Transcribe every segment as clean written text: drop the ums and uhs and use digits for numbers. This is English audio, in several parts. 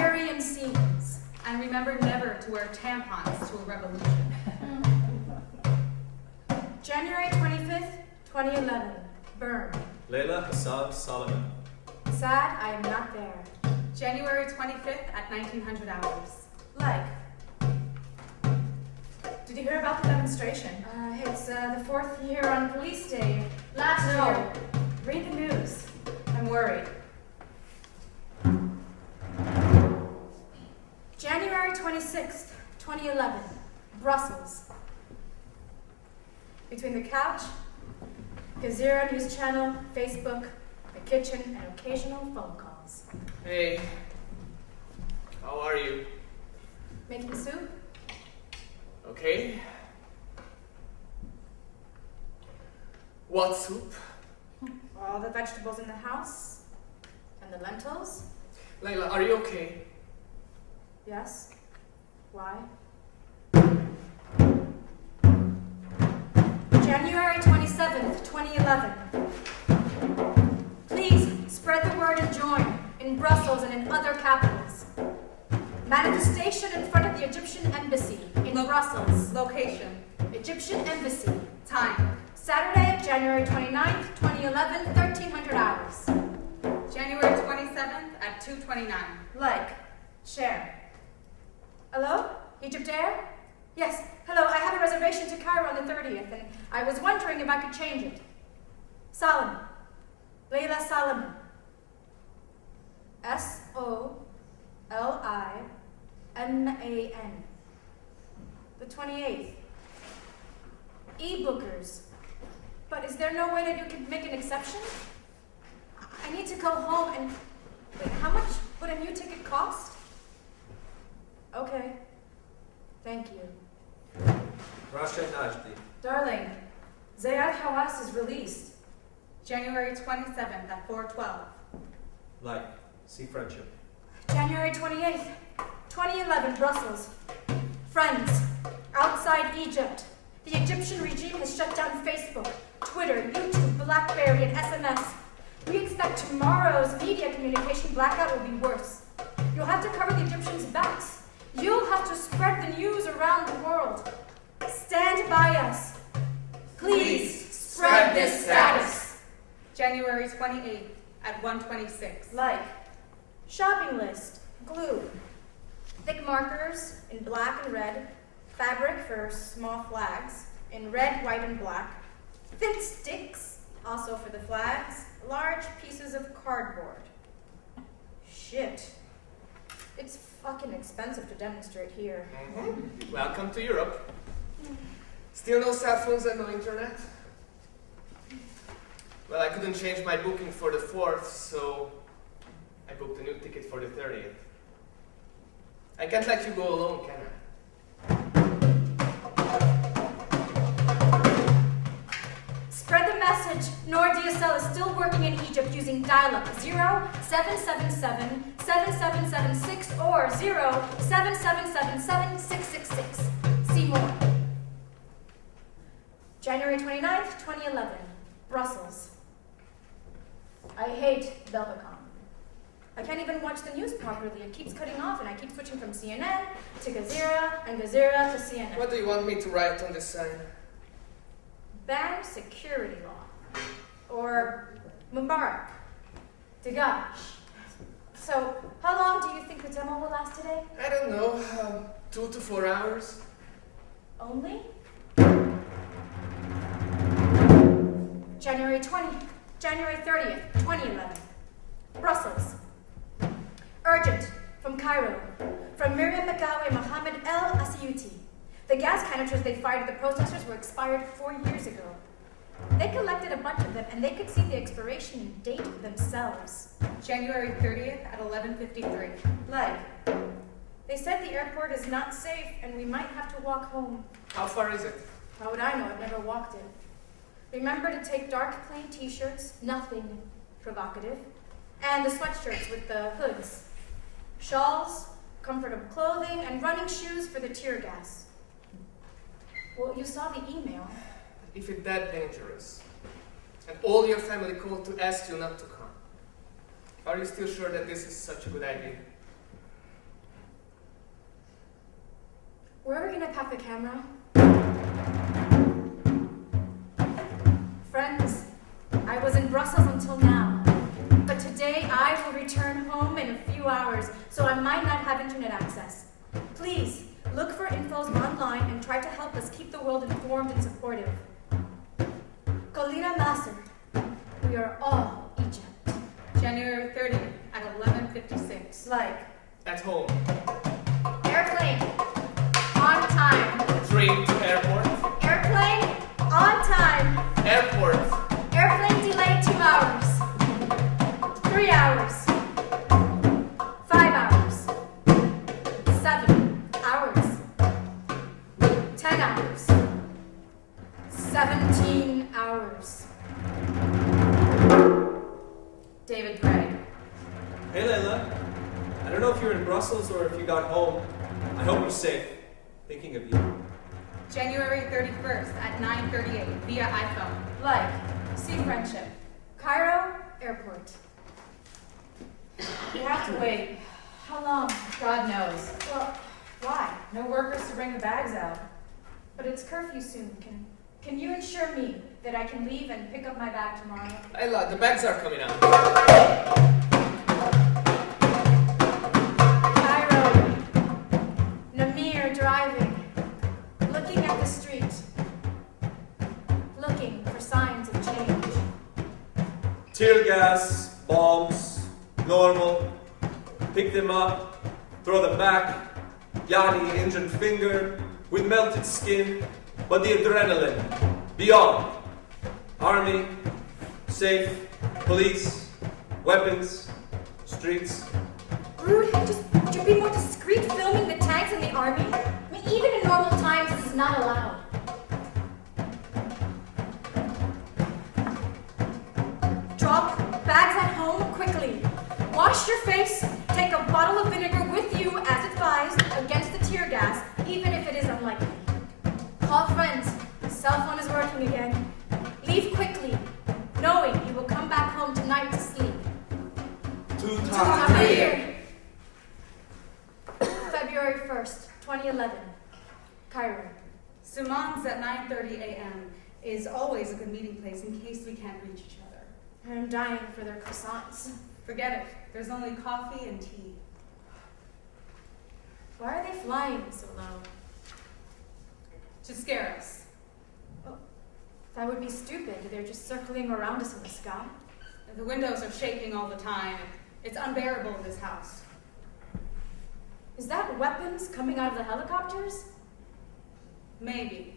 Agrarian scenes. And remember never to wear tampons to a revolution. January 25th, 2011. Burn. Laila Soliman. Sad I am not there. January 25th at 1900 hours. Like. Did you hear about the demonstration? It's the 4th year on police day. Last No. year. Read the news. I'm worried. January 26th, 2011. Brussels. Between the couch, Gazera News Channel, Facebook, the kitchen, and occasional phone calls. Hey, how are you? Making soup? Okay. What soup? All the vegetables in the house. And the lentils? Laila, are you okay? Yes. Why? January 27th, 2011. Please spread the word and join in Brussels and in other capitals. Manifestation in front of the Egyptian Embassy in Brussels. Location. Egyptian Embassy. Time. Saturday, January 29th, 2011, 1300 hours. January 27th at 2:29. Like. Share. Hello? Egypt Air? Yes. Hello, I have a reservation to Cairo on the 30th, and I was wondering if I could change it. Soliman. Laila Soliman. Soliman. The 28th. E-bookers. But is there no way that you could make an exception? I need to go home and... Wait, how much would a new ticket cost? Okay. Thank you. Rasha Najdi. Darling, Zayad Hawass is released. January 27th at 4:12. Like. See friendship. January 28th, 2011, Brussels. Friends, outside Egypt, the Egyptian regime has shut down Facebook, Twitter, YouTube, BlackBerry, and SMS. We expect tomorrow's media communication blackout will be worse. You'll have to cover the Egyptians' backs. You'll have to spread the news around the world. Stand by us. Please spread this status. January 28th at 1:26. Like. Shopping list. Glue. Thick markers in black and red. Fabric for small flags in red, white, and black. Thin sticks, also for the flags. Large pieces of cardboard. Shit. It's fucking expensive to demonstrate here. Mm-hmm. Welcome to Europe. Still no cell phones and no internet? Well, I couldn't change my booking for the 4th, so I booked a new ticket for the 30th. I can't let you go alone, can I? Spread the message. Noor DSL is still working in Egypt using dial-up 0777 7776 or 0777 666. See more. January 29th, 2011. Brussels. I hate Belgacom. I can't even watch the news properly. It keeps cutting off, and I keep switching from CNN to Gazera and Gazera to CNN. What do you want me to write on this sign? Ban security law. Or Mubarak. Degage. So, how long do you think the demo will last today? I don't know, 2 to 4 hours. Only? January 30th, 2011. Brussels. Urgent. From Cairo. From Miriam Magawe and Mohammed El Asiyuti. The gas canisters they fired at the protesters were expired 4 years ago. They collected a bunch of them, and they could see the expiration date themselves. January 30th at 11:53. Like, they said the airport is not safe, and we might have to walk home. How far is it? How would I know? I've never walked it. Remember to take dark, plain t-shirts, nothing provocative, and the sweatshirts with the hoods. Shawls, comfortable clothing, and running shoes for the tear gas. Well, you saw the email. If it's that dangerous, and all your family called to ask you not to come, are you still sure that this is such a good idea? Where are we gonna pack the camera? Friends, I was in Brussels until now, but today I will return home in a few hours, so I might not have internet access. Please, look for infos online and try to help us keep the world informed and supportive. Colina Masser, we are all Egypt. January 30th at 11:56. Like, At home. airplane, on time. Train to airport. Airplane, on time. Airport. Airplane delay 2 hours. 3 hours. 5 hours. 7 hours. 10 hours. 17 hours. David Gray. Hey, Laila. I don't know if you're in Brussels or if you got home. I hope you're safe. Thinking of you. January 31st at 9:38 via iPhone. Like, see friendship. Cairo, airport. You have to wait. How long? God knows. Well, why? No workers to bring the bags out. But it's curfew soon. Can you ensure me that I can leave and pick up my bag tomorrow? Laila, the bags are coming out. Cairo. Namir driving. Looking at the street. Looking for signs of change. Tear gas, bombs, normal. Pick them up, throw them back. Yanni, injured finger, with melted skin, but the adrenaline, beyond. Army, safe, police, weapons, streets. Rude, would you be more discreet filming the tanks in the army? I mean, even in normal times, this is not allowed. Drop bags at home quickly. Wash your face, take a bottle of vinegar with you as advised against the tear gas, even if it is unlikely. Call friends, cell phone is working again. Leave quickly, knowing you will come back home tonight to sleep. Tahrir. February 1st, 2011, Cairo. Suman's at 9:30 a.m. is always a good meeting place in case we can't reach each other. I'm dying for their croissants. Forget it. There's only coffee and tea. Why are they flying so low? To scare us. That would be stupid. They're just circling around us in the sky. The windows are shaking all the time. It's unbearable in this house. Is that weapons coming out of the helicopters? Maybe.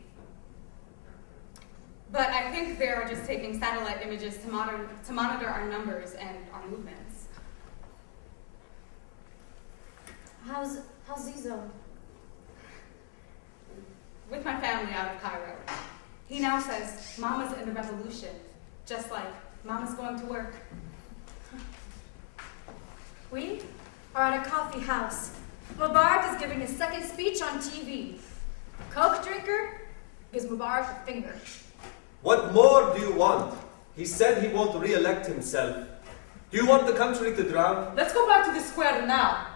But I think they are just taking satellite images to monitor our numbers and our movements. How's Zizo? With my family out of Cairo. He now says, Mama's in the revolution, just like Mama's going to work. We are at a coffee house. Mubarak is giving his second speech on TV. Coke drinker gives Mubarak a finger. What more do you want? He said he won't re-elect himself. Do you want the country to drown? Let's go back to the square now.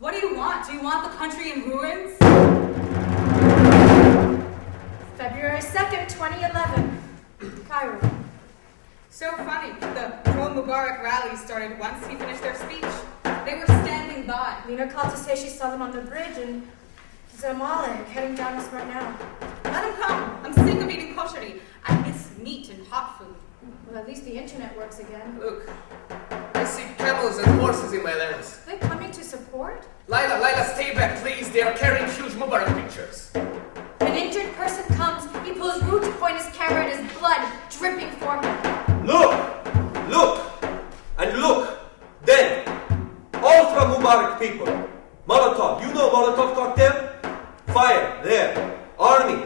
What do you want? Do you want the country in ruins? February 2nd, 2011, Cairo. So funny. The pro-Mubarak rally started once he finished their speech. They were standing by. Lena called to say she saw them on the bridge and Zamalek heading down us right now. Let them come. I'm sick of eating kosheri. I miss meat and hot food. Well, at least the internet works again. Look, I see camels and horses in my lands. Are they coming to support? Laila, stay back, please. They are carrying huge Mubarak pictures. An injured person comes, he pulls Rude to point his camera at his blood dripping forehead. Look! And look! Then, all from Mubarak people. Molotov, you know Molotov cocktail? Fire, there. Army,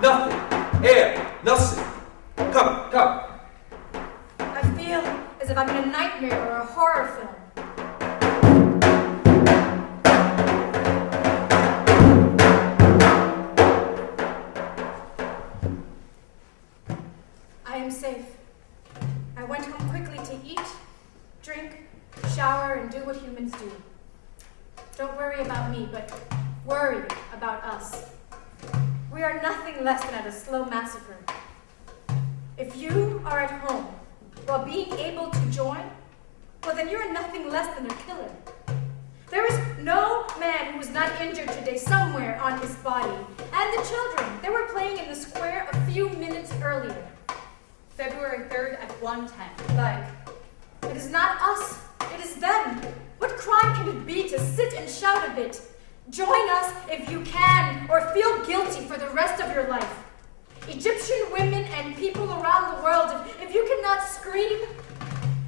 nothing. Air, nothing. Come. I feel as if I'm in a nightmare or a horror film. I am safe. I went home quickly to eat, drink, shower, and do what humans do. Don't worry about me, but worry about us. We are nothing less than at a slow massacre. If you are at home while being able to join, well then you are nothing less than a killer. There is no man who was not injured today somewhere on his body. And the children, they were playing in the square a few minutes earlier. February 3rd at 1:10. Like, it is not us, it is them. What crime can it be to sit and shout a bit? Join us if you can, or feel guilty for the rest of your life. Egyptian women and people around the world, if you cannot scream,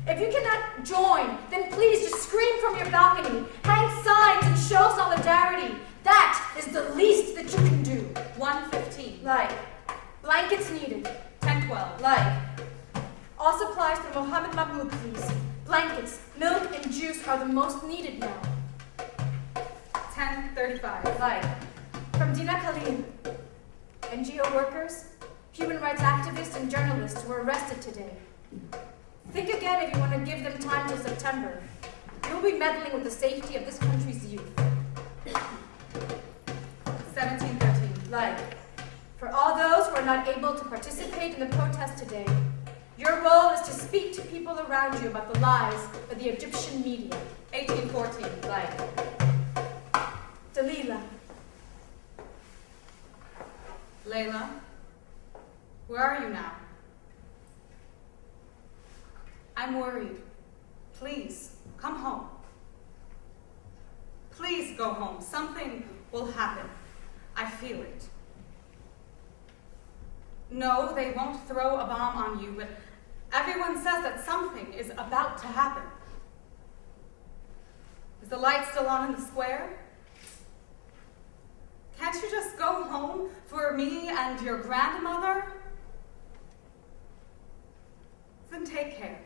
if you cannot join, then please just scream from your balcony, hang signs and show solidarity. That is the least that you can do. 1:15. Like, blankets needed. 10:12. Like, all supplies for Mohammed Mahmoud, please. Blankets, milk, and juice are the most needed now. 10:35. Like, from Dina Khalil, NGO workers, human rights activists, and journalists were arrested today. Think again if you want to give them time till September. You'll be meddling with the safety of this country's youth. 17:13. Like, for all those who are not able to participate in the protest today, your role is to speak to people around you about the lies of the Egyptian media. 18:14. Like, Dalila, Layla, where are you now? I'm worried. Please, come home. Please go home. Something will happen. I feel it. No, they won't throw a bomb on you, but everyone says that something is about to happen. Is the light still on in the square? Can't you just go home for me and your grandmother? Then take care.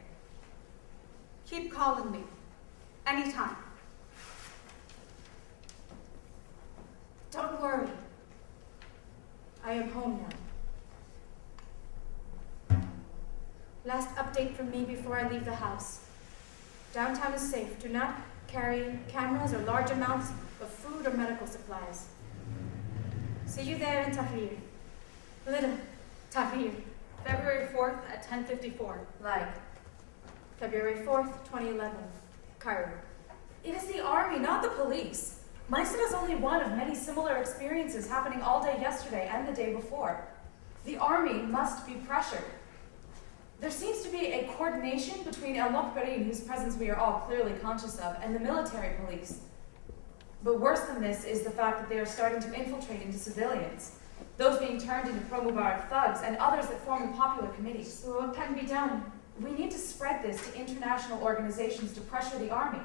Keep calling me. Anytime. don't worry. I am home now. Last update from me before I leave the house. Downtown is safe. Do not carry cameras or large amounts of food or medical supplies. See you there in Tahrir. Little Tahrir. February 4th at 10:54. Like February 4th, 2011, Cairo. It is the army, not the police. Myston is only one of many similar experiences happening all day yesterday and the day before. The army must be pressured. There seems to be a coordination between El Mokberin, whose presence we are all clearly conscious of, and the military police. But worse than this is the fact that they are starting to infiltrate into civilians, those being turned into pro-Mubarak thugs and others that form the popular committees. So what can be done? We need to spread this to international organizations to pressure the army.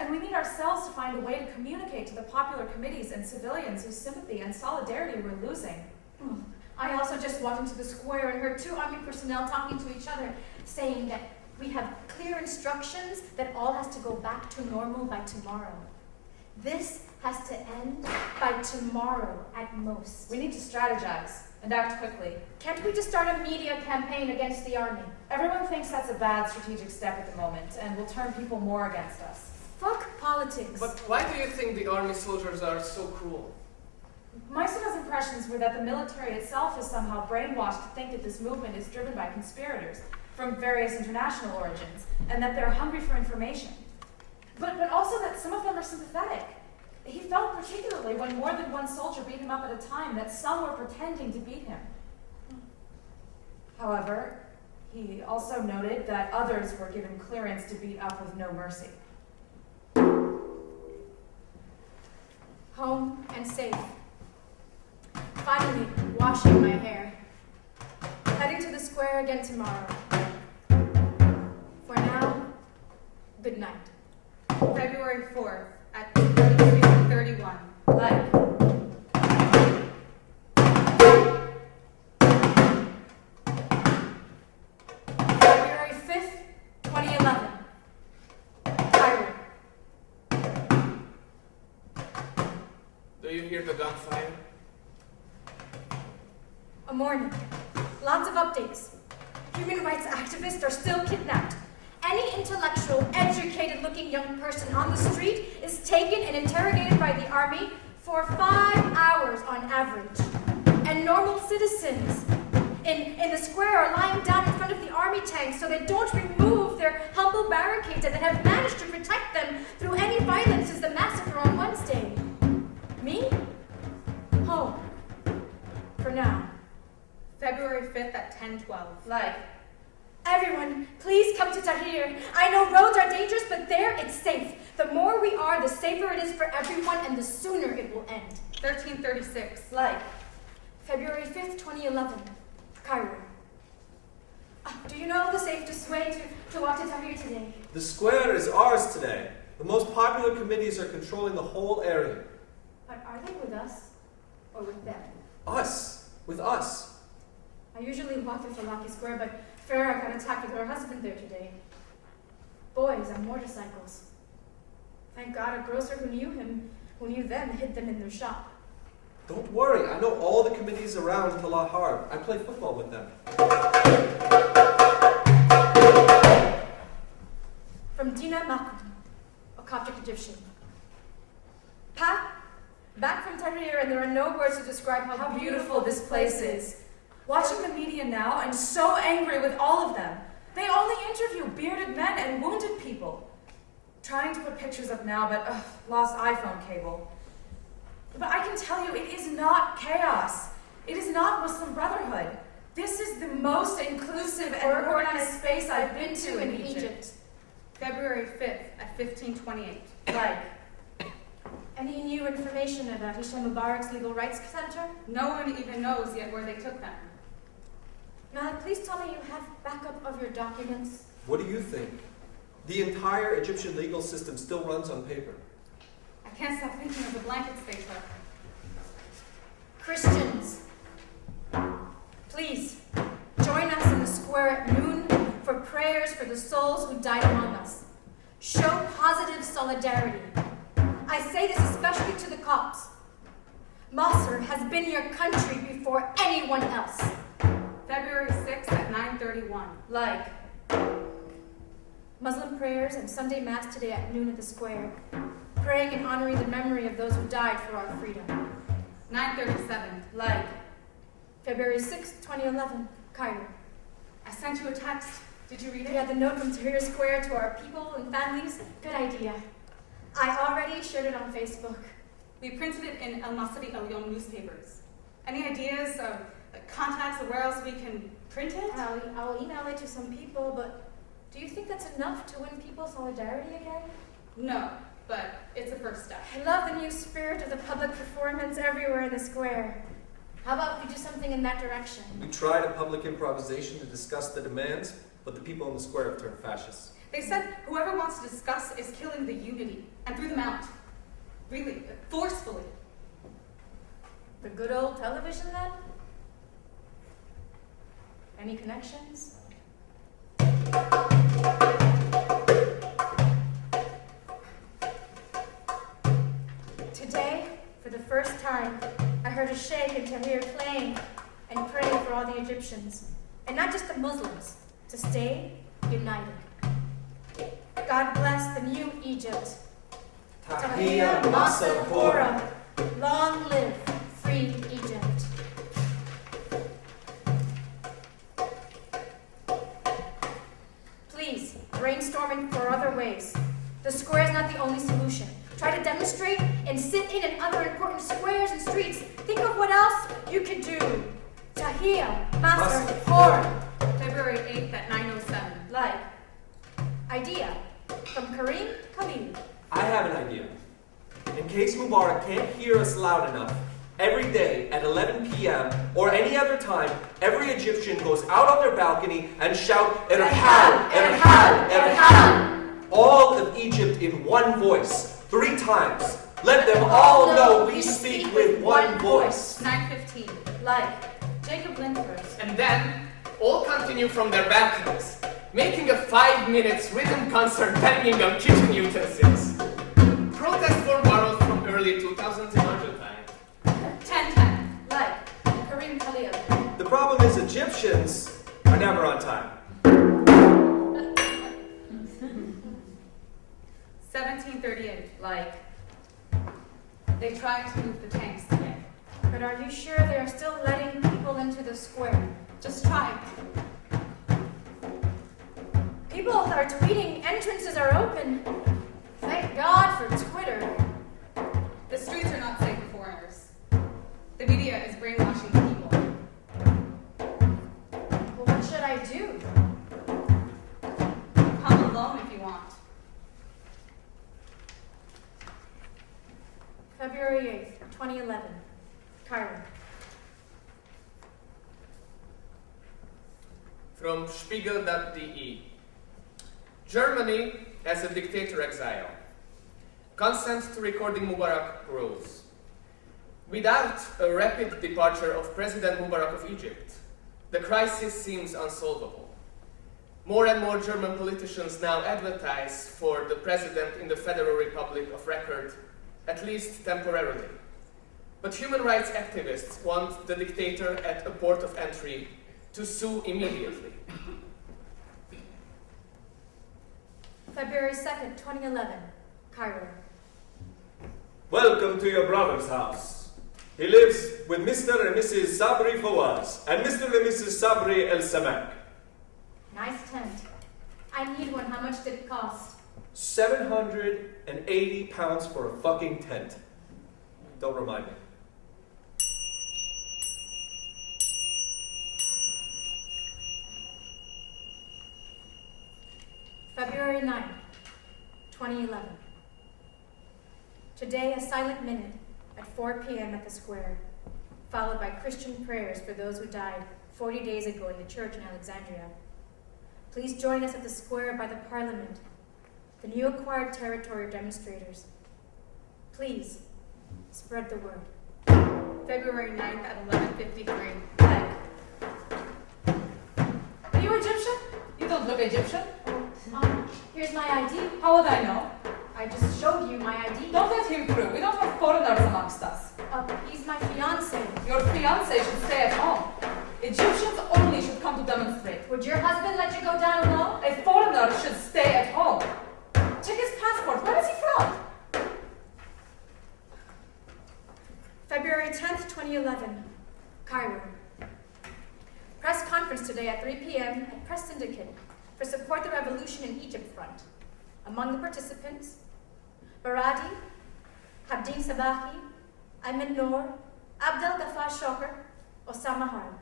And we need ourselves to find a way to communicate to the popular committees and civilians whose sympathy and solidarity we're losing. I also just walked into the square and heard two army personnel talking to each other, saying that we have clear instructions that all has to go back to normal by tomorrow. This has to end by tomorrow at most. We need to strategize and act quickly. Can't we just start a media campaign against the army? Everyone thinks that's a bad strategic step at the moment and will turn people more against us. Fuck politics. But why do you think the army soldiers are so cruel? Mysona's impressions were that the military itself is somehow brainwashed to think that this movement is driven by conspirators from various international origins, and that they're hungry for information. But also that some of them are sympathetic. He felt particularly when more than one soldier beat him up at a time that some were pretending to beat him. However, he also noted that others were given clearance to beat up with no mercy. Home and safe. Finally, washing my hair. Heading to the square again tomorrow. For now, good night. February 4th at 23:31. Like. February 5th, 2011. Cairo. Do you hear the gunfire? A morning. Lots of updates. Human rights activists are still kidnapped. Any intellectual, educated-looking young person on the street is taken and interrogated by the army for 5 hours on average. And normal citizens in the square are lying down in front of the army tanks so they don't remove their humble barricades that have managed to protect them through any violence since the massacre on Wednesday. Me? Home. For now. February 5th at 10:12. Like, Everyone, please come to Tahrir. I know roads are dangerous, but there it's safe. The more we are, the safer it is for everyone, and the sooner it will end. 1336. like, February 5th, 2011, Cairo. Do you know the safest way to walk to Tahrir today? The square is ours today. The most popular committees are controlling the whole area. But are they with us or with them? Us. With us. I usually walk through Falaki Square, but Farah got attacked with her husband there today. Boys on motorcycles. Thank God a grocer who knew them, hid them in their shop. Don't worry, I know all the committees around Talahar. I play football with them. From Dina Makum, a Coptic Egyptian. Back from Tahrir, and there are no words to describe how beautiful this place is. Watching the media now, I'm so angry with all of them. They only interview bearded men and wounded people. Trying to put pictures up now, but lost iPhone cable. But I can tell you, it is not chaos. It is not Muslim Brotherhood. This is the most inclusive and organized space I've been to in Egypt. February 5th at 1528. Like, Any new information about Hisham Mubarak's Legal Rights Center? No one even knows yet where they took them. Now, please tell me you have backup of your documents. What do you think? The entire Egyptian legal system still runs on paper. I can't stop thinking of the blankets they took. Christians, please join us in the square at noon for prayers for the souls who died among us. Show positive solidarity. I say this especially to the Copts. Masr has been your country before anyone else. February 6th at 9:31. like, Muslim prayers and Sunday Mass today at noon at the square, praying and honoring the memory of those who died for our freedom. 9:37. like, February 6, 2011, Cairo. I sent you a text. Did you read it? Yeah, the note from Tahrir Square to our people and families. Good idea. I already shared it on Facebook. We printed it in El Masri El Yom newspapers. Any ideas of contacts or where else we can print it? I'll email it to some people, but do you think that's enough to win people's solidarity again? No, but it's a first step. I love the new spirit of the public performance everywhere in the square. How about we do something in that direction? We tried a public improvisation to discuss the demands, but the people in the square have turned fascist. They said whoever wants to discuss is killing the unity and threw them out. Really, forcefully. The good old television then? Any connections? Today, for the first time, I heard a sheikh in Tahrir playing and praying for all the Egyptians, and not just the Muslims, to stay united. God bless the new Egypt. Tahiyya Masa Hora. Long live free Egypt. Please, brainstorming for other ways. The square is not the only solution. Try to demonstrate and sit in and other important squares and streets. Think of what else you could do. Tahiyya Masa Hora. February 8th at 9:07. Like. Idea. From Kareem Khalid. I have an idea. In case Mubarak can't hear us loud enough, every day at 11 p.m. or any other time, every Egyptian goes out on their balcony and shout, Irhal, Irhal, Irhal. All of Egypt in one voice, 3 times. Let them all know we speak with one voice. 9:15. Like. Jacob Lindfors. And then, all continue from their balconies, making a 5 minutes rhythm concert banging on kitchen utensils. Protest for borrowed from early 2000s in Argentine. 10:10. Like. Kareem Khalil. The problem is Egyptians are never on time. 17:38. like, They tried to move the tanks today. But are you sure they are still letting people into the square? Just try. People are tweeting entrances are open. Thank God for Twitter. The streets are not safe for foreigners. The media is brainwashing the people. Well, what should I do? Come alone if you want. February 8th, 2011, Cairo. From Spiegel.de. Germany as a dictator exile. Consent to recording Mubarak grows. Without a rapid departure of President Mubarak of Egypt, the crisis seems unsolvable. More and more German politicians now advertise for the president in the Federal Republic of record, at least temporarily. But human rights activists want the dictator at a port of entry to sue immediately. February 2nd, 2011, Cairo. Welcome to your brother's house. He lives with Mr. and Mrs. Sabri Fawaz and Mr. and Mrs. Sabri El Samak. Nice tent. I need one. How much did it cost? £780 for a fucking tent. Don't remind me. February 9th, 2011. Today, a silent minute at 4 p.m. at the square, followed by Christian prayers for those who died 40 days ago in the church in Alexandria. Please join us at the square by the parliament, the new acquired territory of demonstrators. Please, spread the word. February 9th at 11:53. Are you Egyptian? You don't look Egyptian. Here's my ID. How would I know? I just showed you my ID. Don't let him through. We don't want foreigners amongst us. He's my fiancé. Your fiancé should stay at home. Egyptians only should come to demonstrate. Would your husband let you go down alone? A foreigner should stay at home. Check his passport. Where is he from? February 10th, 2011, Cairo. Press conference today at 3 p.m. at Press Syndicate for Support the Revolution in Egypt Front. Among the participants, Baradi, Habdin Sabahi, Ayman Noor, Abdel Ghaffar Shoker, Osama Harb.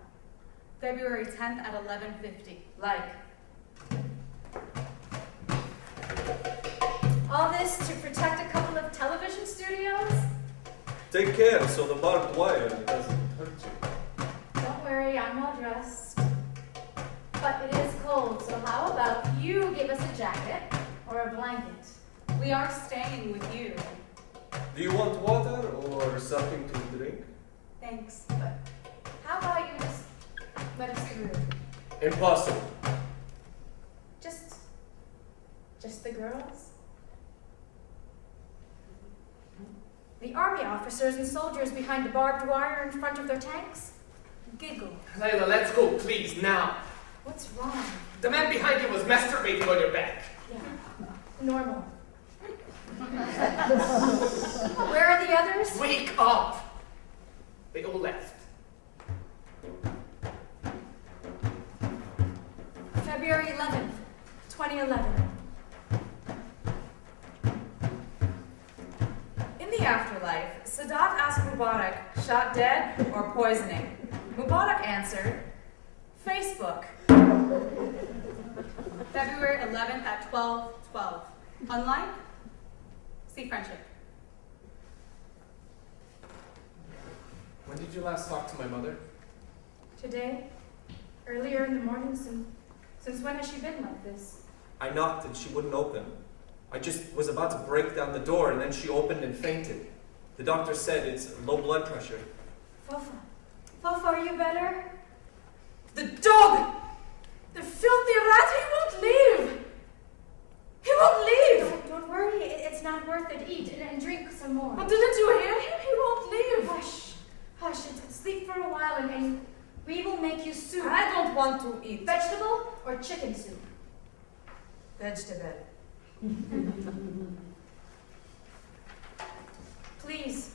February 10th at 11:50. All this to protect a couple of television studios? Take care so the barbed wire doesn't hurt you. Don't worry, I'm well dressed. But it is cold, so how about you give us a jacket or a blanket? We are staying with you. Do you want water or something to drink? Thanks. But how about you just let us through? Impossible. Just the girls? The army officers and soldiers behind the barbed wire in front of their tanks giggle. Laila, let's go, please, now. What's wrong? The man behind you was masturbating on your back. Yeah, normal. Where are the others? Wake up! They all left. February 11th, 2011. In the afterlife, Sadat asked Mubarak, shot dead or poisoning? Mubarak answered, Facebook. February 11th at 12:12. Online? See friendship. When did you last talk to my mother? Today, earlier in the morning, since when has she been like this? I knocked and she wouldn't open. I just was about to break down the door and then she opened and fainted. The doctor said it's low blood pressure. Fofa, are you better? The dog! The filthy rat, he won't leave! He won't leave! Don't worry, it's not worth it. Eat and drink some more. But didn't you hear him? He won't leave. Hush, sleep for a while and we will make you soup. I don't want to eat. Vegetable or chicken soup? Vegetable. Please,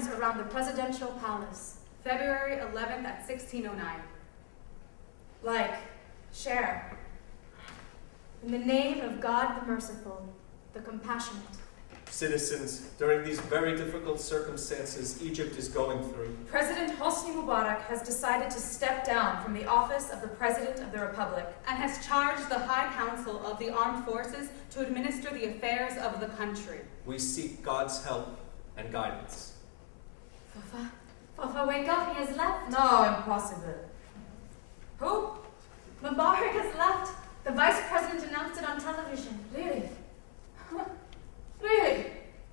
gatherings around the presidential palace. February 11th at 1609. Like, share. In the name of God the merciful, the compassionate. Citizens, during these very difficult circumstances Egypt is going through, President Hosni Mubarak has decided to step down from the office of the President of the Republic And has charged the High Council of the Armed Forces to administer the affairs of the country. we seek God's help and guidance. Fafa, wake up, he has left. No, impossible. Who? Mubarak has left. The vice president announced it on television. Really? Really?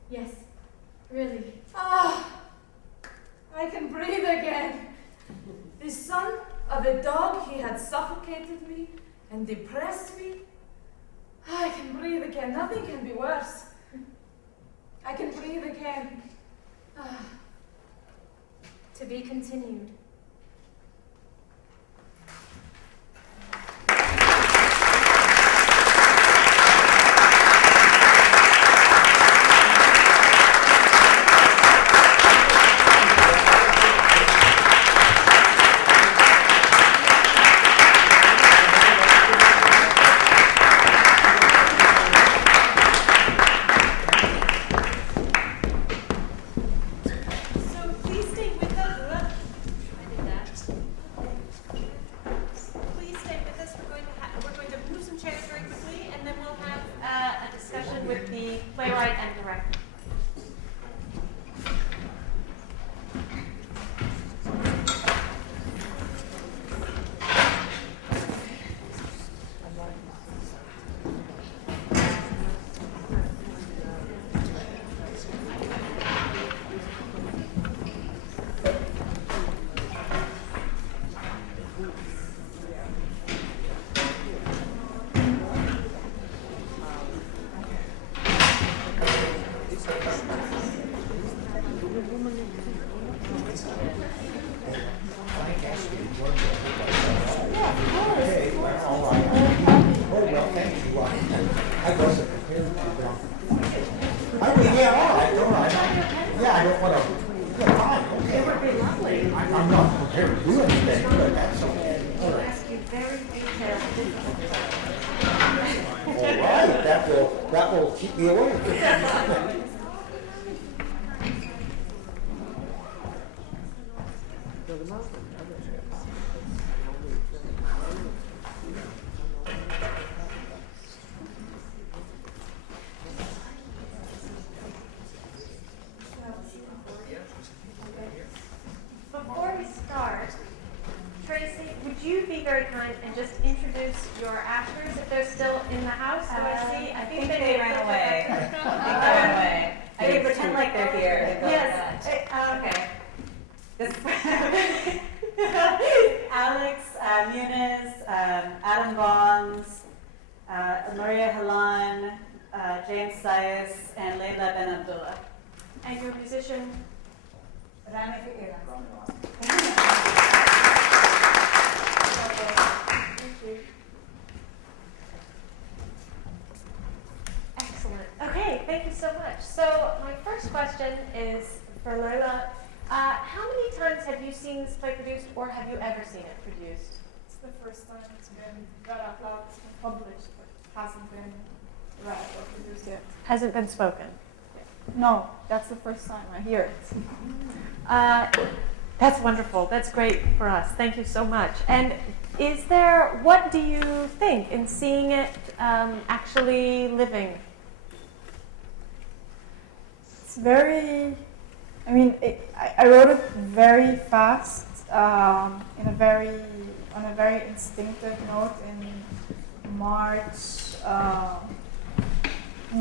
Yes, really. Ah, I can breathe again. The son of a dog, he had suffocated me and depressed me. I can breathe again. Nothing can be worse. I can breathe again. Ah. To be continued. That will keep me awake. Before we start, Tracy, would you be very kind and just introduce your actors if they're still in the house? Do I see? I think they ran away. I think they ran away. I can pretend like they're here. Yes. Okay. This Alex Muniz, Adam Bonds, Maria Halan, James Sayas, and Leila Ben Abdullah. And your musician? Rami Fi'ira. Thank you. Excellent. Okay, thank you so much. So my first question is for Laila. How many times have you seen this play produced, or have you ever seen it produced? It's the first time it's been read out loud, it's been published, but it hasn't been read or produced yet. Hasn't been spoken. No, that's the first time I hear it. That's wonderful. That's great for us. Thank you so much. And what do you think in seeing it actually living? It's very, I wrote it very fast, on a very instinctive note in March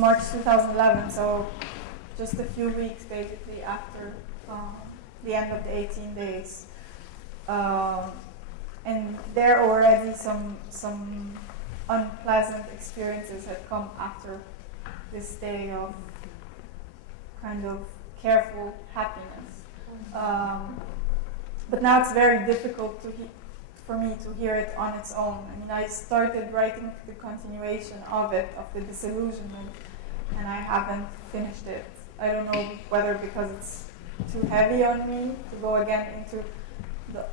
2011, so just a few weeks basically after the end of the 18 days. And there already some unpleasant experiences had come after this day of kind of careful happiness. But now it's very difficult for me to hear it on its own. I started writing the continuation of it, of the disillusionment, and I haven't finished it. I don't know whether because it's too heavy on me to go again into the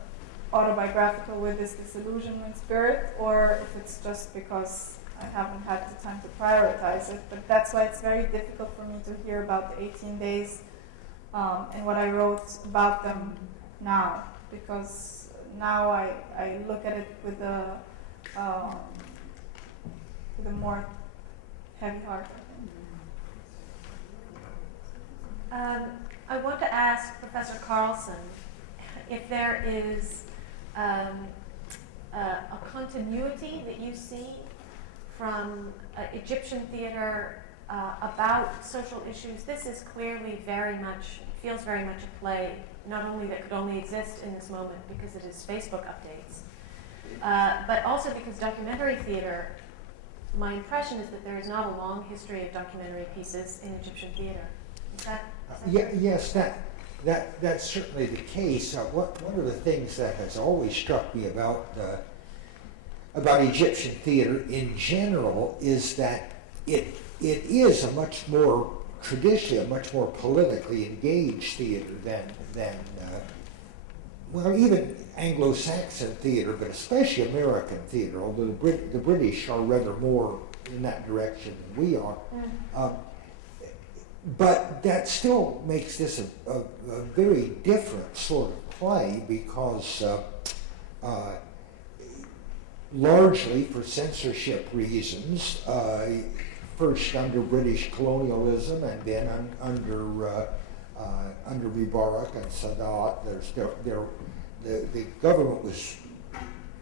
autobiographical with this disillusionment spirit, or if it's just because I haven't had the time to prioritize it. But that's why it's very difficult for me to hear about the 18 days and what I wrote about them now, because now I look at it with a more heavy heart, I think. I want to ask Professor Carlson if there is a continuity that you see from Egyptian theater about social issues. This is clearly feels very much a play, not only that could only exist in this moment because it is Facebook updates, but also because documentary theater, my impression is that there is not a long history of documentary pieces in Egyptian theater. Is that Yes, that's certainly the case. One of the things that has always struck me about Egyptian theater in general is that it is a much more traditionally a much more politically engaged theater than even Anglo-Saxon theater, but especially American theater. Although the British are rather more in that direction than we are. But that still makes this a very different sort of play because largely for censorship reasons, first under British colonialism and then under Mubarak and Sadat, the government was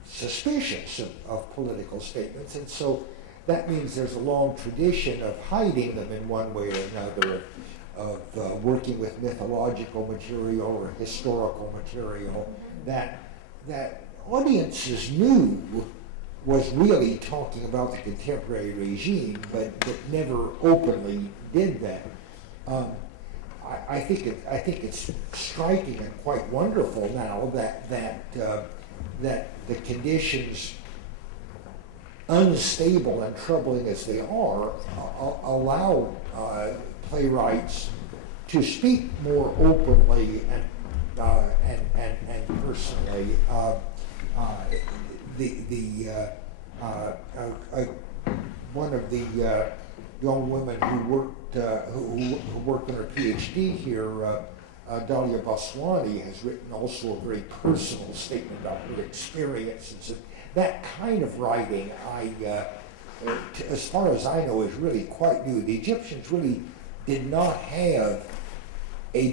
suspicious of political statements, and so that means there's a long tradition of hiding them in one way or another, of working with mythological material or historical material that audiences knew was really talking about the contemporary regime, but never openly did that. I think it's striking and quite wonderful now that the conditions, unstable and troubling as they are, allow playwrights to speak more openly and personally. One of the young women who worked on her PhD here, Dalia Baswani, has written also a very personal statement about her experiences. That kind of writing, as far as I know, is really quite new. The Egyptians really did not have a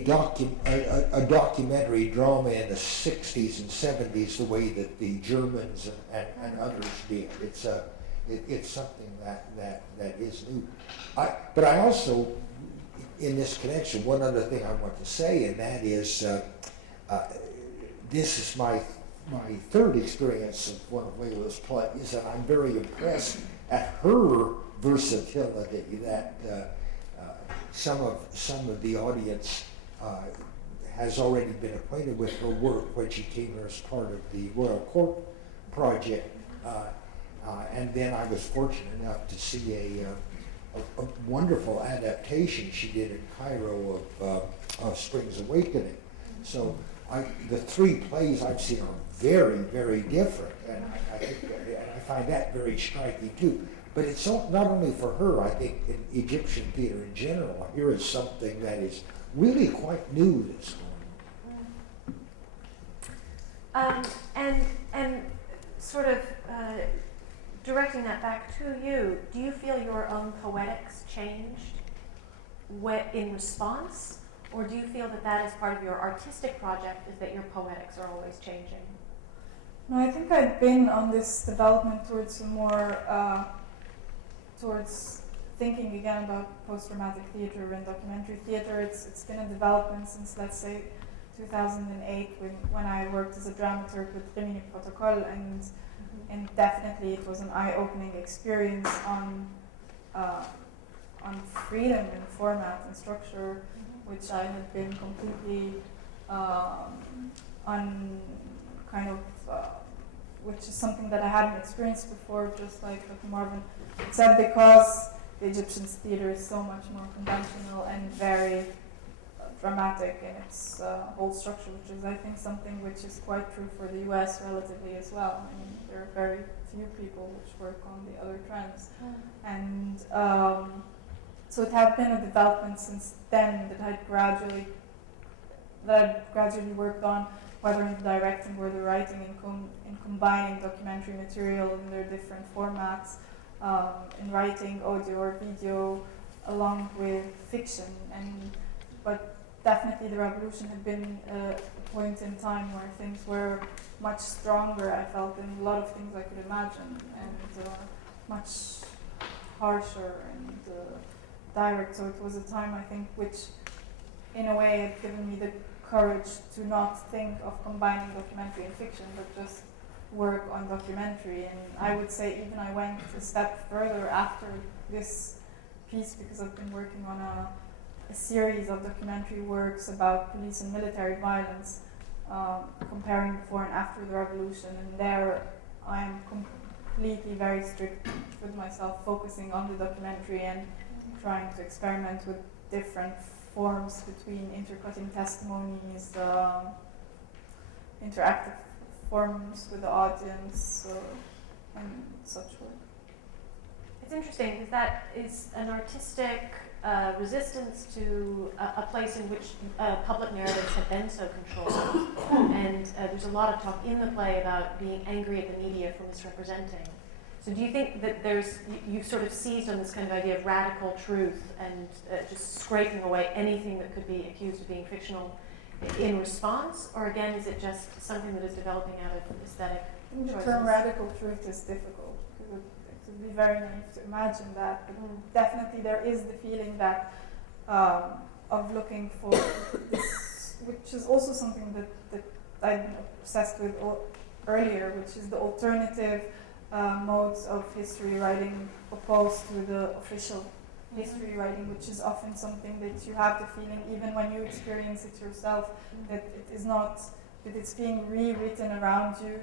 documentary drama in the 60s and 70s the way that the Germans and others did. It's something that is new. But I also, in this connection, one other thing I want to say, and that is, this is my third experience of one of Laila's plays, and I'm very impressed at her versatility. That some of the audience has already been acquainted with her work when she came here as part of the Royal Court project, and then I was fortunate enough to see a wonderful adaptation she did in Cairo of Spring's Awakening. So the three plays I've seen are very, very different, and I find that very striking too. But it's not only for her. I think in Egyptian theater in general, here is something that is really quite new that's going on. And sort of directing that back to you, do you feel your own poetics changed in response? Or do you feel that is part of your artistic project, is that your poetics are always changing? No, I think I've been on this development towards towards thinking again about post-dramatic theater and documentary theater. It's been a development since, let's say, 2008 when I worked as a dramaturg with Rimini Protocol, and definitely it was an eye-opening experience on freedom in format and structure, which I had been completely which is something that I hadn't experienced before, just like Marvin said, because the Egyptian theater is so much more conventional and very dramatic in its whole structure, which is, I think, something which is quite true for the US relatively as well. I mean, there are very few people which work on the other trends. And so it had been a development since then that I'd gradually worked on, whether in the directing or the writing, in combining documentary material in their different formats, in writing audio or video, along with fiction. But definitely the revolution had been a point in time where things were much stronger, I felt, in a lot of things I could imagine, and much harsher and direct. So it was a time, I think, which in a way had given me the courage to not think of combining documentary and fiction, but just work on documentary. And I would say even I went a step further after this piece, because I've been working on a series of documentary works about police and military violence, comparing before and after the revolution. And there I am completely very strict with myself, focusing on the documentary and trying to experiment with different forms between intercutting testimonies, interactive forms with the audience, and such work. It's interesting because that is an artistic resistance to a place in which public narratives have been so controlled. And there's a lot of talk in the play about being angry at the media for misrepresenting. So do you think that you've sort of seized on this kind of idea of radical truth and just scraping away anything that could be accused of being fictional in response? Or again, is it just something that is developing out of aesthetic choices? The term radical truth is difficult. It would be very naive to imagine that, but definitely there is the feeling that of looking for this, which is also something that I've been obsessed with earlier, which is the alternative modes of history writing opposed to the official history writing, which is often something that you have the feeling, even when you experience it yourself, that it is not, that it's being rewritten around you,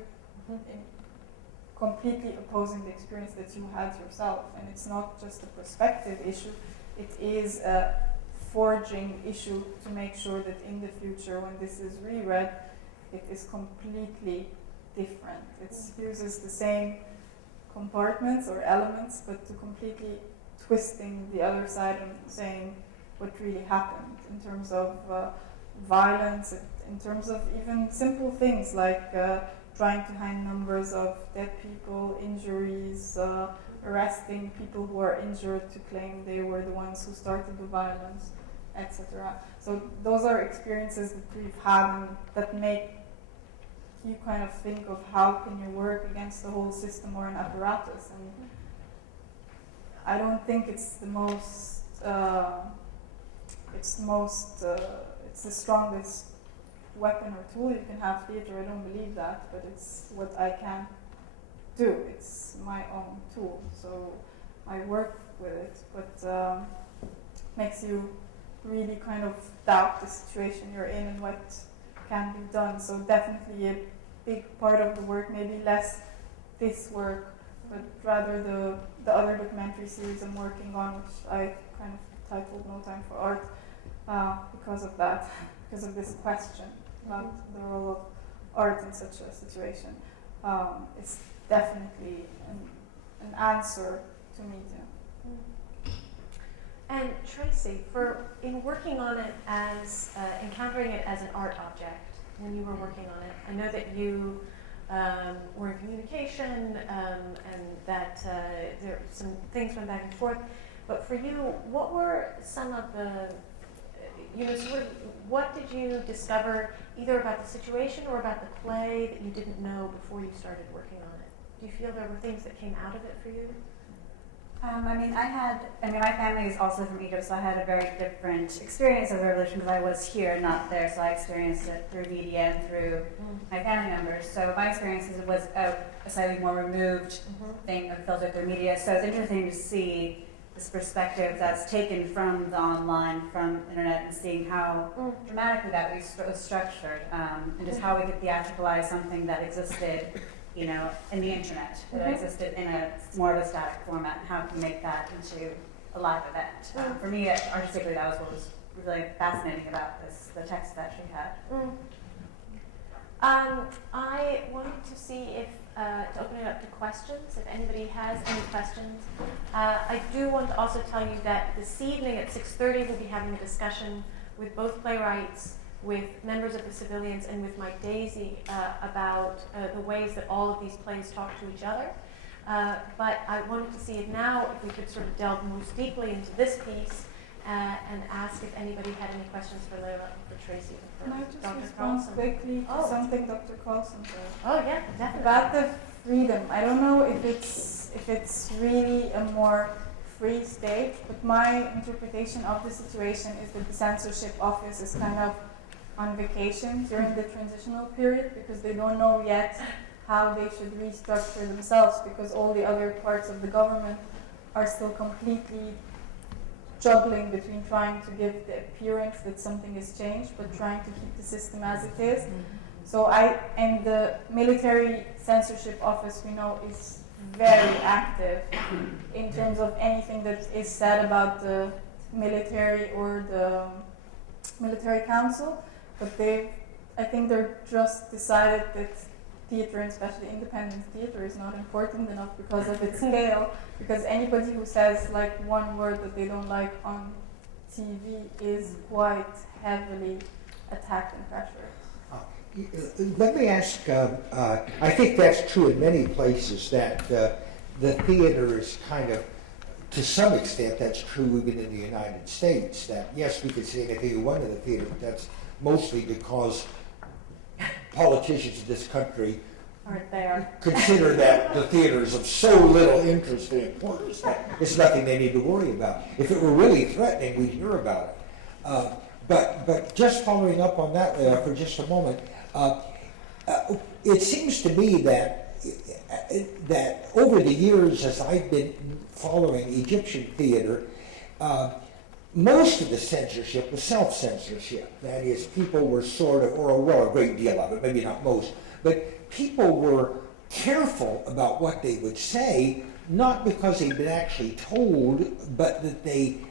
completely opposing the experience that you had yourself. And it's not just a perspective issue, it is a forging issue to make sure that in the future, when this is reread, it is completely different. It uses the same compartments or elements, but to completely twisting the other side and saying what really happened in terms of violence, in terms of even simple things like trying to hide numbers of dead people, injuries, arresting people who are injured to claim they were the ones who started the violence, etc. So those are experiences that we've had and that make you kind of think of how can you work against the whole system or an apparatus. And I don't think it's the most, it's the strongest weapon or tool you can have, theater. I don't believe that, but it's what I can do. It's my own tool, so I work with it, but makes you really kind of doubt the situation you're in and what can be done. So definitely a big part of the work, maybe less this work, but rather the other documentary series I'm working on, which I kind of titled No Time for Art, because of that, because of this question about the role of art in such a situation. It's definitely an answer to me too. And Tracy, in working on it as, encountering it as an art object, when you were working on it, I know that you were in communication and that there some things went back and forth, but for you, what were some of the, what did you discover either about the situation or about the play that you didn't know before you started working on it? Do you feel there were things that came out of it for you? my family is also from Egypt, so I had a very different experience of the revolution because I was here, not there, so I experienced it through media and through my family members. So my experience was a slightly more removed thing of filtered through media. So it's interesting to see this perspective that's taken from the online, from internet, and seeing how dramatically that was structured, and just how we could theatricalize something that existed, in the internet, that existed in a more of a static format, and how to make that into a live event. For me, artistically, that was what was really fascinating about this, the text that she had. I wanted to see if, to open it up to questions, if anybody has any questions. I do want to also tell you that this evening at 6:30 we'll be having a discussion with both playwrights, with members of the civilians, and with Mike Daisey about the ways that all of these plays talk to each other. But I wanted to see if now, if we could sort of delve most deeply into this piece and ask if anybody had any questions for Laila, for Tracy, or Can I for just Dr. respond Carlson. quickly to Oh. something Dr. Carlson said? Oh yeah, definitely. About the freedom. I don't know if it's really a more free state, but my interpretation of the situation is that the censorship office is kind of on vacation during the transitional period because they don't know yet how they should restructure themselves because all the other parts of the government are still completely juggling between trying to give the appearance that something has changed but trying to keep the system as it is. So and the military censorship office we know is very active in terms of anything that is said about the military or the military council, but I think they're just decided that theater, and especially independent theater, is not important enough because of its scale, because anybody who says like one word that they don't like on TV is quite heavily attacked and pressured. Let me ask, I think that's true in many places, that the theater is kind of, to some extent, that's true even in the United States, that yes, we could say anything we want in the theater, but that's mostly because politicians in this country Aren't there? consider that the theater is of so little interest and importance that it's nothing they need to worry about. If it were really threatening, we'd hear about it. But just following up on that for just a moment, it seems to me that over the years, as I've been following Egyptian theater, most of the censorship was self-censorship. That is, people were sort of, a great deal of it, maybe not most, but people were careful about what they would say, not because they'd been actually told, but that they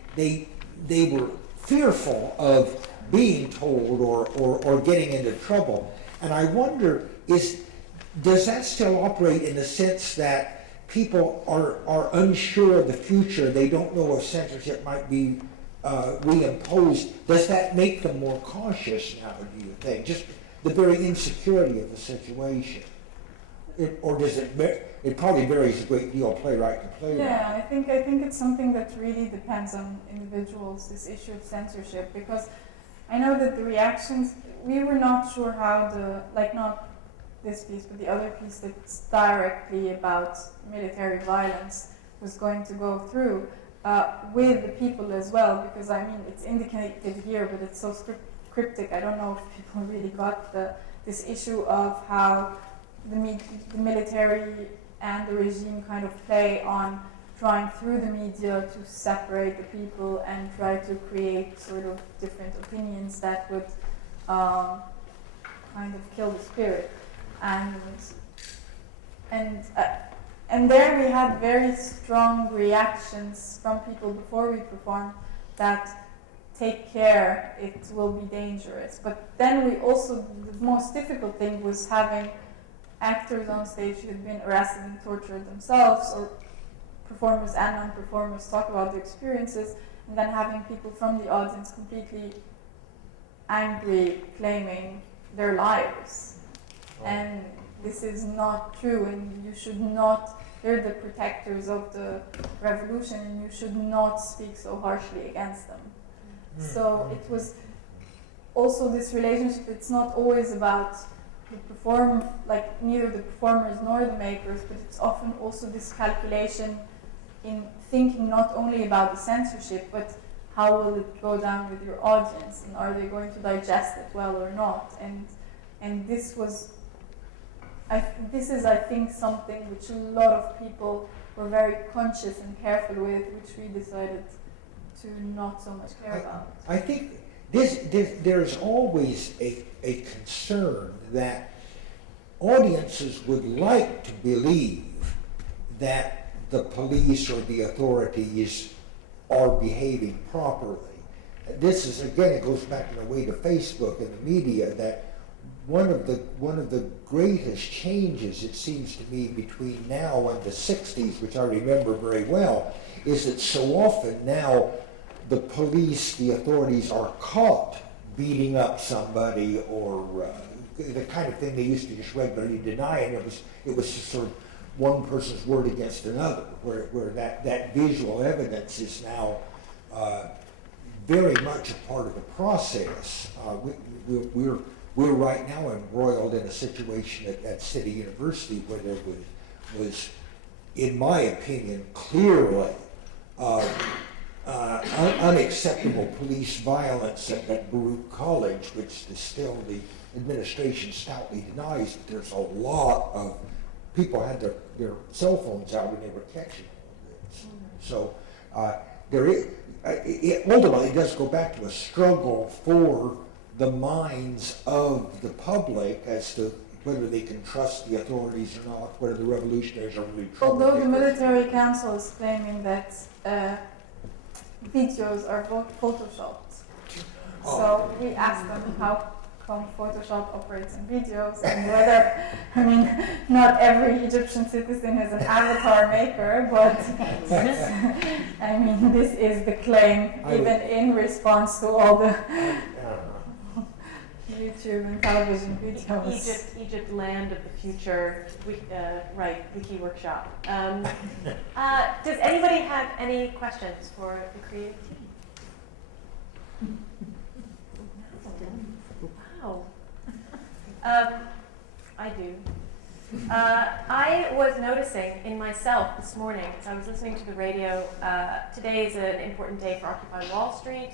were fearful of being told or getting into trouble. And I wonder, does that still operate in the sense that people are unsure of the future, they don't know if censorship might be reimposed? Does that make them more cautious now, do you think? Just the very insecurity of the situation? Or does it probably varies a great deal playwright to playwright. Yeah, I think it's something that really depends on individuals, this issue of censorship, because I know that the reactions, we were not sure how not this piece, but the other piece that's directly about military violence was going to go through with the people as well, because I mean, it's indicated here, but it's so cryptic. I don't know if people really got this issue of how the military and the regime kind of play on trying through the media to separate the people and try to create sort of different opinions that would kind of kill the spirit. And there we had very strong reactions from people before we performed that take care, it will be dangerous. But then we also, the most difficult thing was having actors on stage who had been arrested and tortured themselves, or performers and non-performers talk about their experiences, and then having people from the audience completely angry, claiming their lives. And this is not true, and you should not, they're the protectors of the revolution, and you should not speak so harshly against them. So it was also this relationship, it's not always about neither the performers nor the makers, but it's often also this calculation in thinking not only about the censorship, but how will it go down with your audience, and are they going to digest it well or not? And this is, I think, something which a lot of people were very conscious and careful with, which we decided to not so much care about. I think there's always a concern that audiences would like to believe that the police or the authorities are behaving properly. this is, again, it goes back in a way to Facebook and the media, that one of the greatest changes, it seems to me, between now and the 60s, which I remember very well, is that so often now the police, the authorities are caught beating up somebody, or the kind of thing they used to just regularly deny, and it was just sort of one person's word against another, where that visual evidence is now very much a part of the process. We're right now embroiled in a situation at City University where there was, in my opinion, clearly unacceptable police violence at Baruch College, which still the administration stoutly denies. That there's a lot of people had their cell phones out when they were catching all this. So there is, it ultimately does go back to a struggle for the minds of the public as to whether they can trust the authorities or not, whether the revolutionaries are really troublemakers. Although the military council is claiming that videos are photoshopped. So we asked them how come Photoshop operates in videos, and whether, I mean, not every Egyptian citizen is an avatar maker, but I mean, this is the claim, even in response to all the YouTube and television videos. Egypt, land of the future, wiki workshop. Does anybody have any questions for the creative team? Wow. I do. I was noticing in myself this morning, as I was listening to the radio, today is an important day for Occupy Wall Street,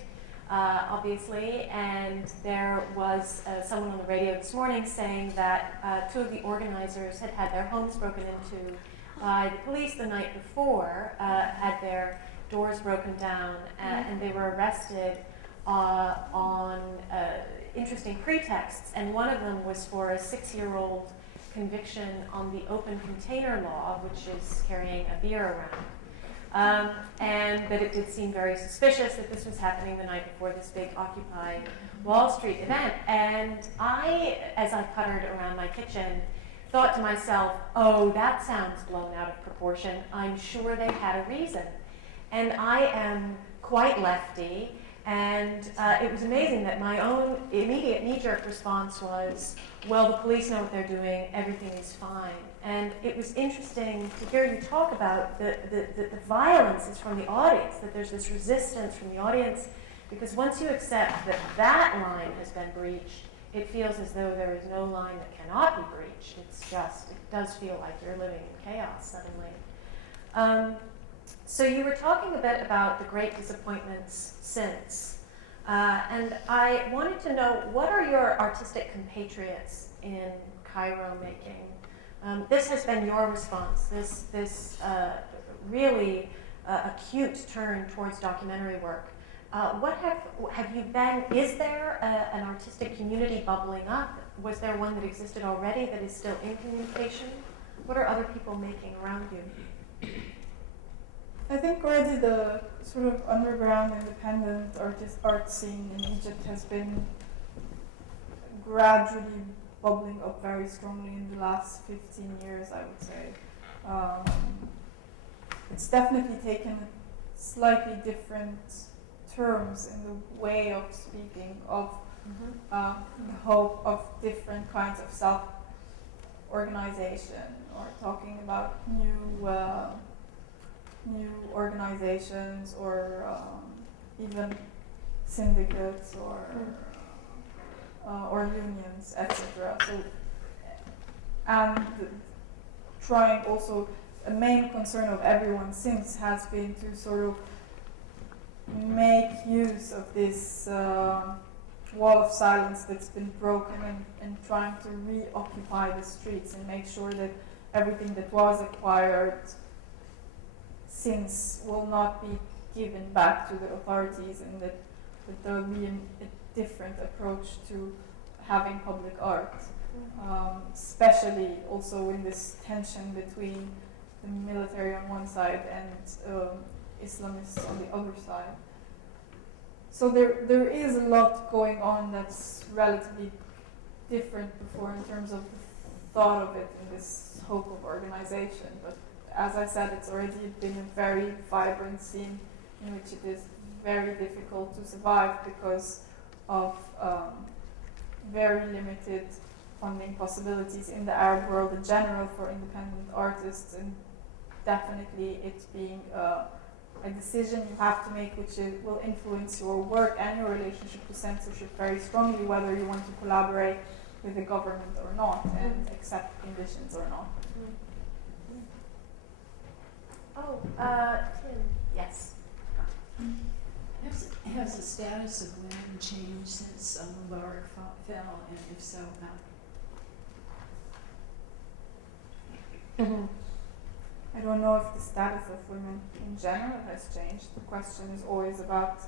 obviously, and there was someone on the radio this morning saying that two of the organizers had their homes broken into by the police the night before, had their doors broken down, and they were arrested on interesting pretexts, and one of them was for a 6-year-old conviction on the open container law, which is carrying a beer around. And that it did seem very suspicious that this was happening the night before this big Occupy Wall Street event. And I, as I puttered around my kitchen, thought to myself, oh, that sounds blown out of proportion. I'm sure they had a reason. And I am quite lefty, and it was amazing that my own immediate knee-jerk response was, well, the police know what they're doing, everything is fine. And it was interesting to hear you talk about the violence is from the audience, that there's this resistance from the audience, because once you accept that that line has been breached, it feels as though there is no line that cannot be breached. It's just, it does feel like you're living in chaos suddenly. So you were talking a bit about the great disappointments since, and I wanted to know, what are your artistic compatriots in Cairo making? This has been your response, this really acute turn towards documentary work. What have you been, is there an artistic community bubbling up? Was there one that existed already that is still in communication? What are other people making around you? I think already the sort of underground independent art scene in Egypt has been gradually bubbling up very strongly in the last 15 years, I would say. It's definitely taken slightly different terms in the way of speaking of the hope of different kinds of self-organization, or talking about new organizations, or even syndicates, or unions, etc. So, and trying also, a main concern of everyone since has been to sort of make use of this wall of silence that's been broken, and trying to reoccupy the streets and make sure that everything that was acquired since will not be given back to the authorities, and that there will be a different approach to having public art, especially also in this tension between the military on one side and Islamists on the other side. So there is a lot going on that's relatively different before in terms of the thought of it in this hope of organization. But as I said, it's already been a very vibrant scene in which it is very difficult to survive because of very limited funding possibilities in the Arab world in general for independent artists, and definitely it being a decision you have to make which will influence your work and your relationship to censorship very strongly, whether you want to collaborate with the government or not and accept conditions or not. Oh, Tim, yes. Has the status of women changed since Mubarak fell, and if so, how? I don't know if the status of women in general has changed. The question is always about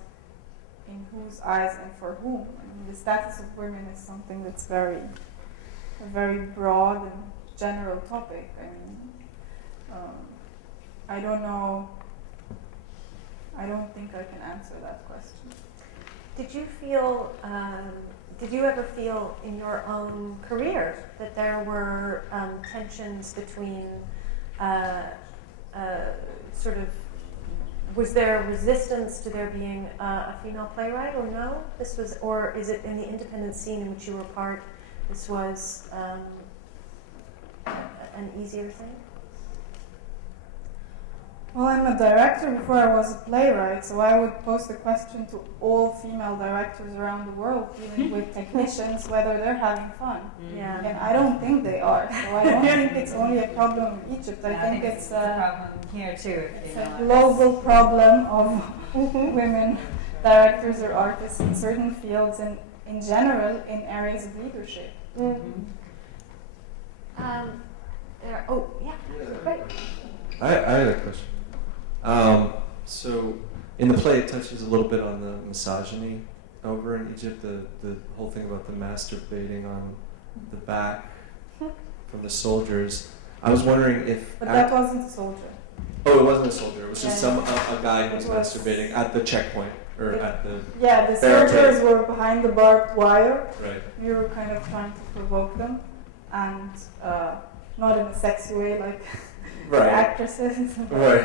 in whose eyes and for whom. I mean, the status of women is something that's a very broad and general topic. I mean, I don't know. I don't think I can answer that question. Did you ever feel in your own career that there were tensions between was there resistance to there being a female playwright, or no? Or is it in the independent scene in which you were part, this was an easier thing? Well, I'm a director before I was a playwright, so I would pose the question to all female directors around the world dealing with technicians whether they're having fun. Yeah. And I don't think they are. So I don't think it's only a problem in Egypt. I think it's a problem here too. It's a global problem of women directors or artists in certain fields and in general in areas of leadership. Mm-hmm. Great. I had a question. So in the play, it touches a little bit on the misogyny over in Egypt, the whole thing about the masturbating on the back from the soldiers. I was wondering if... But that wasn't a soldier. Oh, it wasn't a soldier. It was just a guy who was masturbating at the checkpoint, or at the... Yeah, the soldiers were behind the barbed wire. Right. We were kind of trying to provoke them, and not in a sexy way like... Right. The actresses. Right.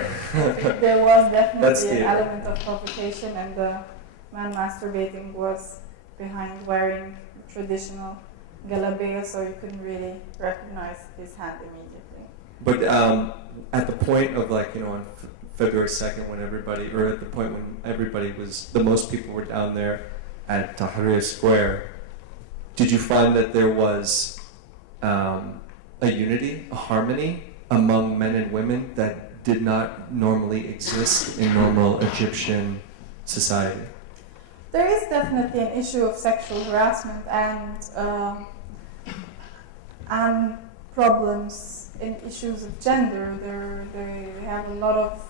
There was definitely an element of provocation, and the man masturbating was behind wearing traditional galabeya, so you couldn't really recognize his hand immediately. But at the point of on February 2nd, when the most people were down there at Tahrir Square, did you find that there was a unity, a harmony among men and women that did not normally exist in normal Egyptian society? There is definitely an issue of sexual harassment and problems in issues of gender. They have a lot of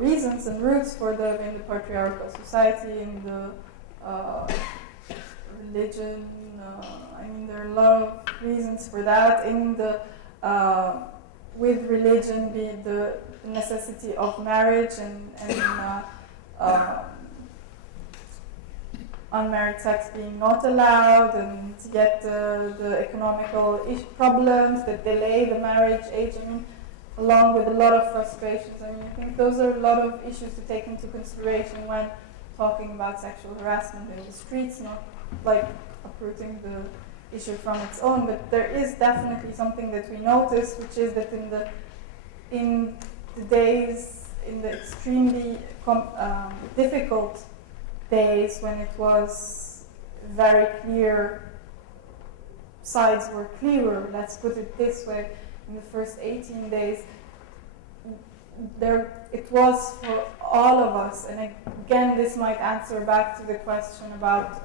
reasons and roots for them in the patriarchal society, in the religion. There are a lot of reasons for that. In the with religion, be the necessity of marriage and unmarried sex being not allowed, and yet the economical problems that delay the marriage age, along with a lot of frustrations. I think those are a lot of issues to take into consideration when talking about sexual harassment in the streets, not like uprooting the issue from its own, but there is definitely something that we notice, which is that in the extremely difficult days when it was very clear, sides were clearer, let's put it this way, in the first 18 days, it was for all of us, and again this might answer back to the question about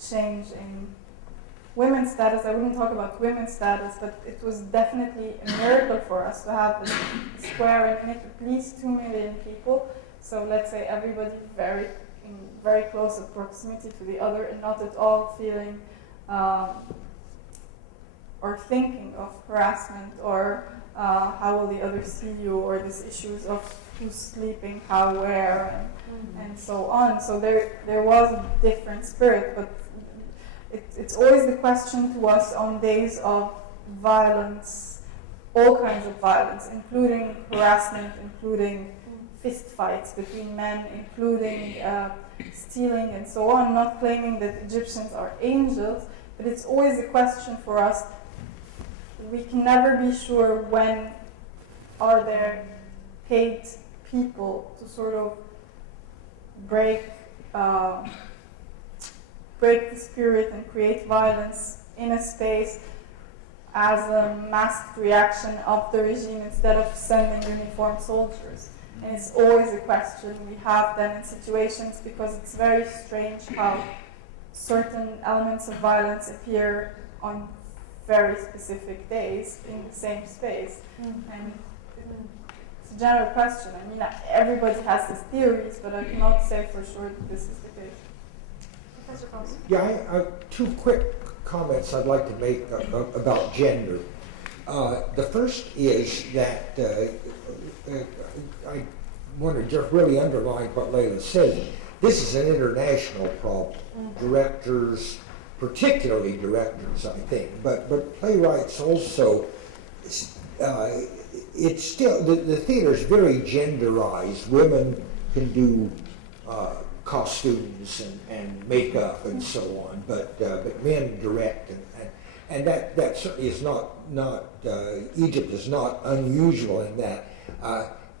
change in women's status. I wouldn't talk about women's status, but it was definitely a miracle for us to have a square and at least 2 million people. So let's say everybody in very close proximity to the other, and not at all feeling or thinking of harassment or how will the other see you, or these issues of who's sleeping, how, where, and so on. So there was a different spirit, but it's always the question to us on days of violence, all kinds of violence, including harassment, including fist fights between men, including stealing and so on, not claiming that Egyptians are angels, but it's always a question for us. We can never be sure when are there paid people to sort of break the spirit and create violence in a space as a masked reaction of the regime instead of sending uniformed soldiers. And it's always a question we have then in situations, because it's very strange how certain elements of violence appear on very specific days in the same space. And it's a general question. I mean, everybody has his theories, but I cannot say for sure that this is the case. Professor Coles. Yeah, two quick comments I'd like to make about gender. The first is that I want to just really underline what Laila said. This is an international problem. Directors, particularly directors, I think, but playwrights also. It's still the theater is very genderized. Women can do costumes and makeup and so on, but men direct, and that certainly is not Egypt is not unusual in that.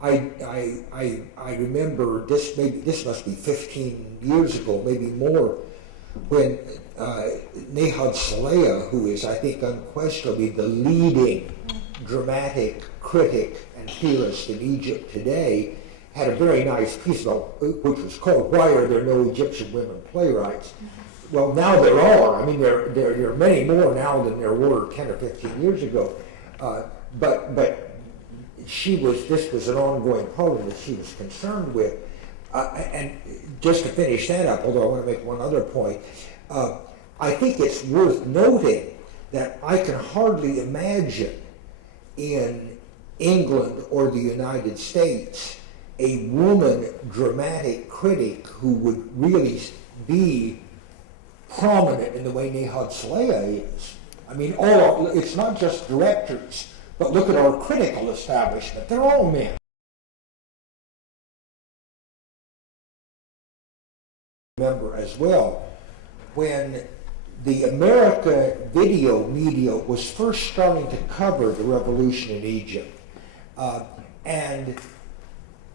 I remember this must be 15 years ago, maybe more, when Nehad Saleha, who is I think unquestionably the leading dramatic critic and theorist in Egypt today, had a very nice piece which was called "Why Are There No Egyptian Women Playwrights?" Well, now there are. I mean, there are many more now than there were 10 or 15 years ago. But this was an ongoing problem that she was concerned with. And just to finish that up, although I want to make one other point, I think it's worth noting that I can hardly imagine in England or the United States a woman dramatic critic who would really be prominent in the way Nehad Saleha is. I mean, it's not just directors, but look at our critical establishment. They're all men. Remember as well, when the America video media was first starting to cover the revolution in Egypt, and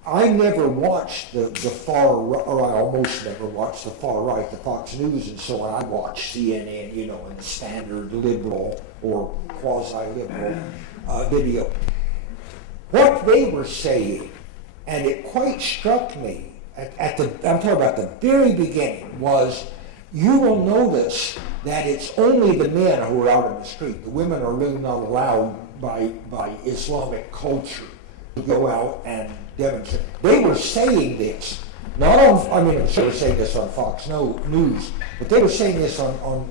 I never watched the far right, or I almost never watched the far right, the Fox News and so on. I watched CNN, and the standard liberal or quasi-liberal video. What they were saying, and it quite struck me, I'm talking about the very beginning, was you will notice that it's only the men who are out in the street. The women are really not allowed by Islamic culture to go out and demonstrate. They were saying this, not on, I'm sure they were saying this on Fox News, but they were saying this on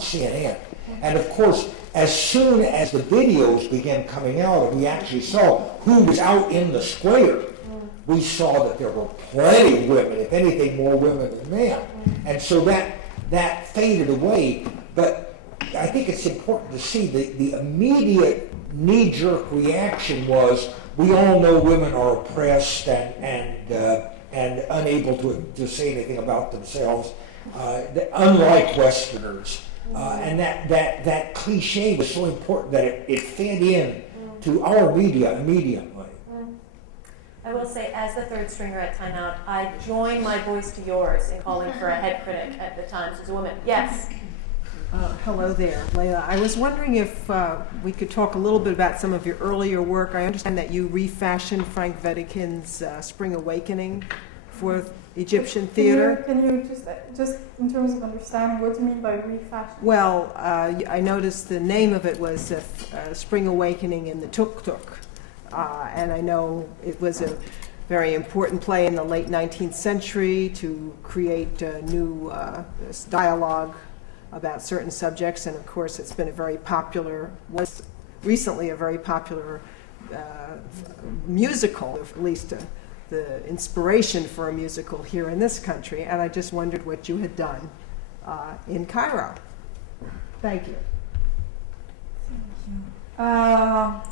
CNN. And of course, as soon as the videos began coming out and we actually saw who was out in the square, we saw that there were plenty of women, if anything more women than men. And so that faded away. But I think it's important to see the immediate knee-jerk reaction was, we all know women are oppressed and unable to say anything about themselves, unlike Westerners. And that cliche was so important that it fed in to our media immediately. I will say, as the third stringer at Time Out, I join my voice to yours in calling for a head critic at the Times as a woman. Yes? Hello there, Laila. I was wondering if we could talk a little bit about some of your earlier work. I understand that you refashioned Frank Wedekin's Spring Awakening for Egyptian theater. Can you just in terms of understanding, what do you mean by refashioning? Well, I noticed the name of it was Spring Awakening in the Tuk-Tuk. And I know it was a very important play in the late 19th century to create a new dialogue about certain subjects, and of course it's been was recently a very popular musical, at least the inspiration for a musical here in this country, and I just wondered what you had done in Cairo. Thank you. Well,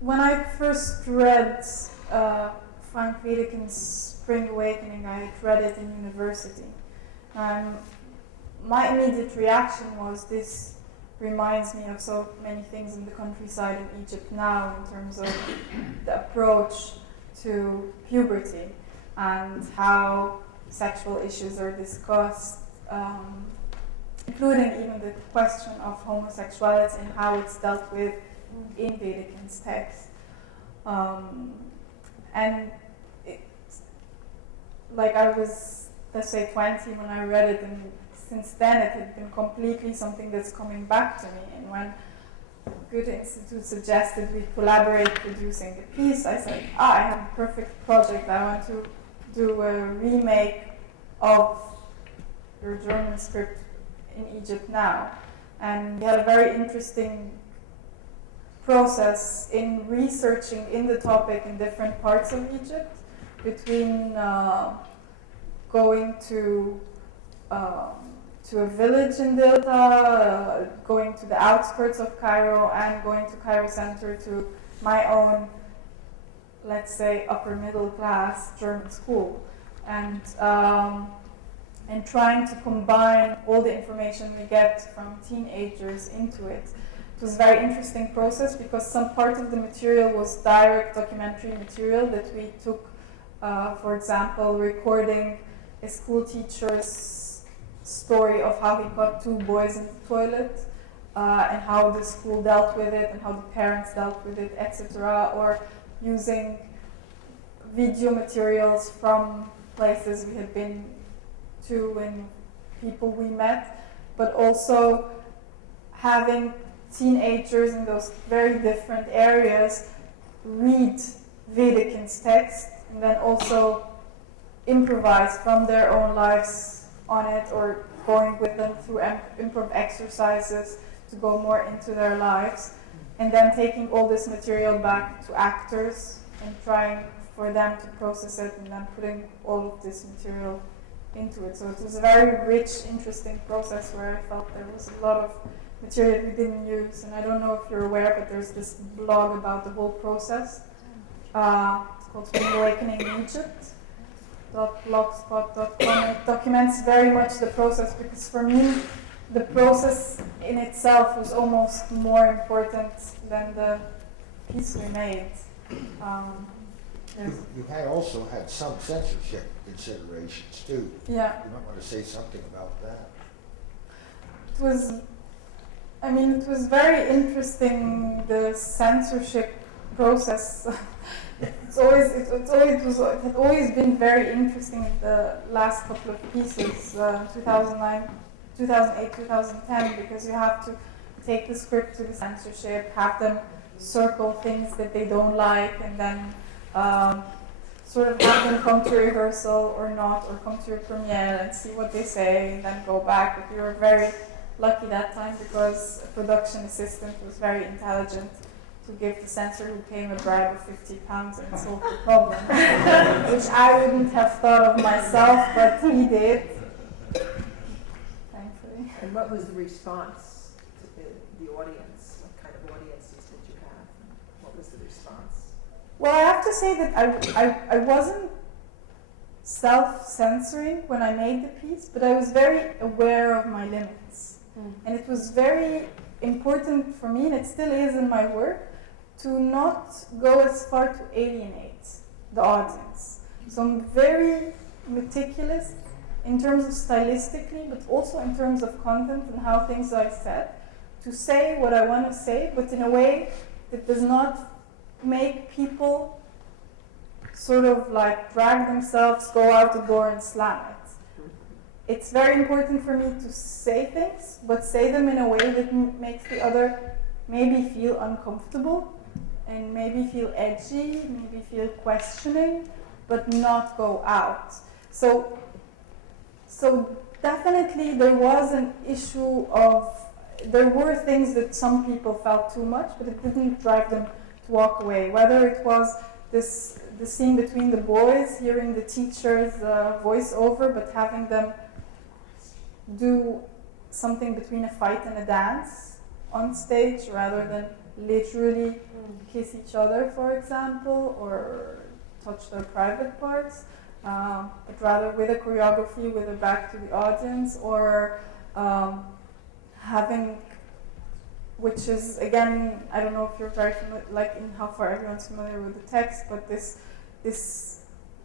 when I first read Frank Wiedekind's Spring Awakening, I read it in university. My immediate reaction was, this reminds me of so many things in the countryside in Egypt now in terms of the approach to puberty and how sexual issues are discussed, including even the question of homosexuality and how it's dealt with in Wiedekind's text. And I was, let's say, 20 when I read it, and since then it had been completely something that's coming back to me. And when Goethe Institute suggested we collaborate producing the piece, I said, I have a perfect project. I want to do a remake of your German script in Egypt now. And we had a very interesting process in researching in the topic in different parts of Egypt, between going to a village in Delta, going to the outskirts of Cairo, and going to Cairo Center to my own, let's say, upper middle class German school, and trying to combine all the information we get from teenagers into it. It was a very interesting process because some part of the material was direct documentary material that we took, for example, recording a school teacher's story of how he caught 2 boys in the toilet, and how the school dealt with it and how the parents dealt with it, etc., or using video materials from places we had been to and people we met, but also having teenagers in those very different areas read Wiedekind's text and then also improvise from their own lives on it, or going with them through improv exercises to go more into their lives, and then taking all this material back to actors and trying for them to process it, and then putting all of this material into it. So it was a very rich, interesting process where I felt there was a lot of material we didn't use. And I don't know if you're aware, but there's this blog about the whole process. It's called Spring Awakening in Egypt. .blogspot.com. It documents very much the process, because for me the process in itself was almost more important than the piece we made. You had also had some censorship considerations too. Yeah. You might want to say something about that. It was very interesting, the censorship process. It had always been very interesting in the last couple of pieces, 2009, 2008, 2010, because you have to take the script to the censorship, have them circle things that they don't like, and then sort of have them come to rehearsal or not, or come to your premiere and see what they say, and then go back. But we were very lucky that time because a production assistant was very intelligent to give the censor who came a bribe of £50 and solve the problem, which I wouldn't have thought of myself, but he did, thankfully. And what was the response to the audience? What kind of audiences did you have? What was the response? Well, I have to say that I wasn't self-censoring when I made the piece, but I was very aware of my limits. And it was very important for me, and it still is in my work, to not go as far to alienate the audience. So I'm very meticulous in terms of stylistically, but also in terms of content and how things are said, to say what I want to say, but in a way that does not make people sort of like drag themselves, go out the door and slam it. It's very important for me to say things, but say them in a way that makes the other maybe feel uncomfortable and maybe feel edgy, maybe feel questioning, but not go out. So definitely there was an issue of, there were things that some people felt too much, but it didn't drive them to walk away. Whether it was the scene between the boys, hearing the teacher's voiceover, but having them do something between a fight and a dance on stage rather than literally kiss each other, for example, or touch their private parts, but rather with a choreography, with a back to the audience, or having, which is, again, I don't know if you're very familiar, like in how far everyone's familiar with the text, but this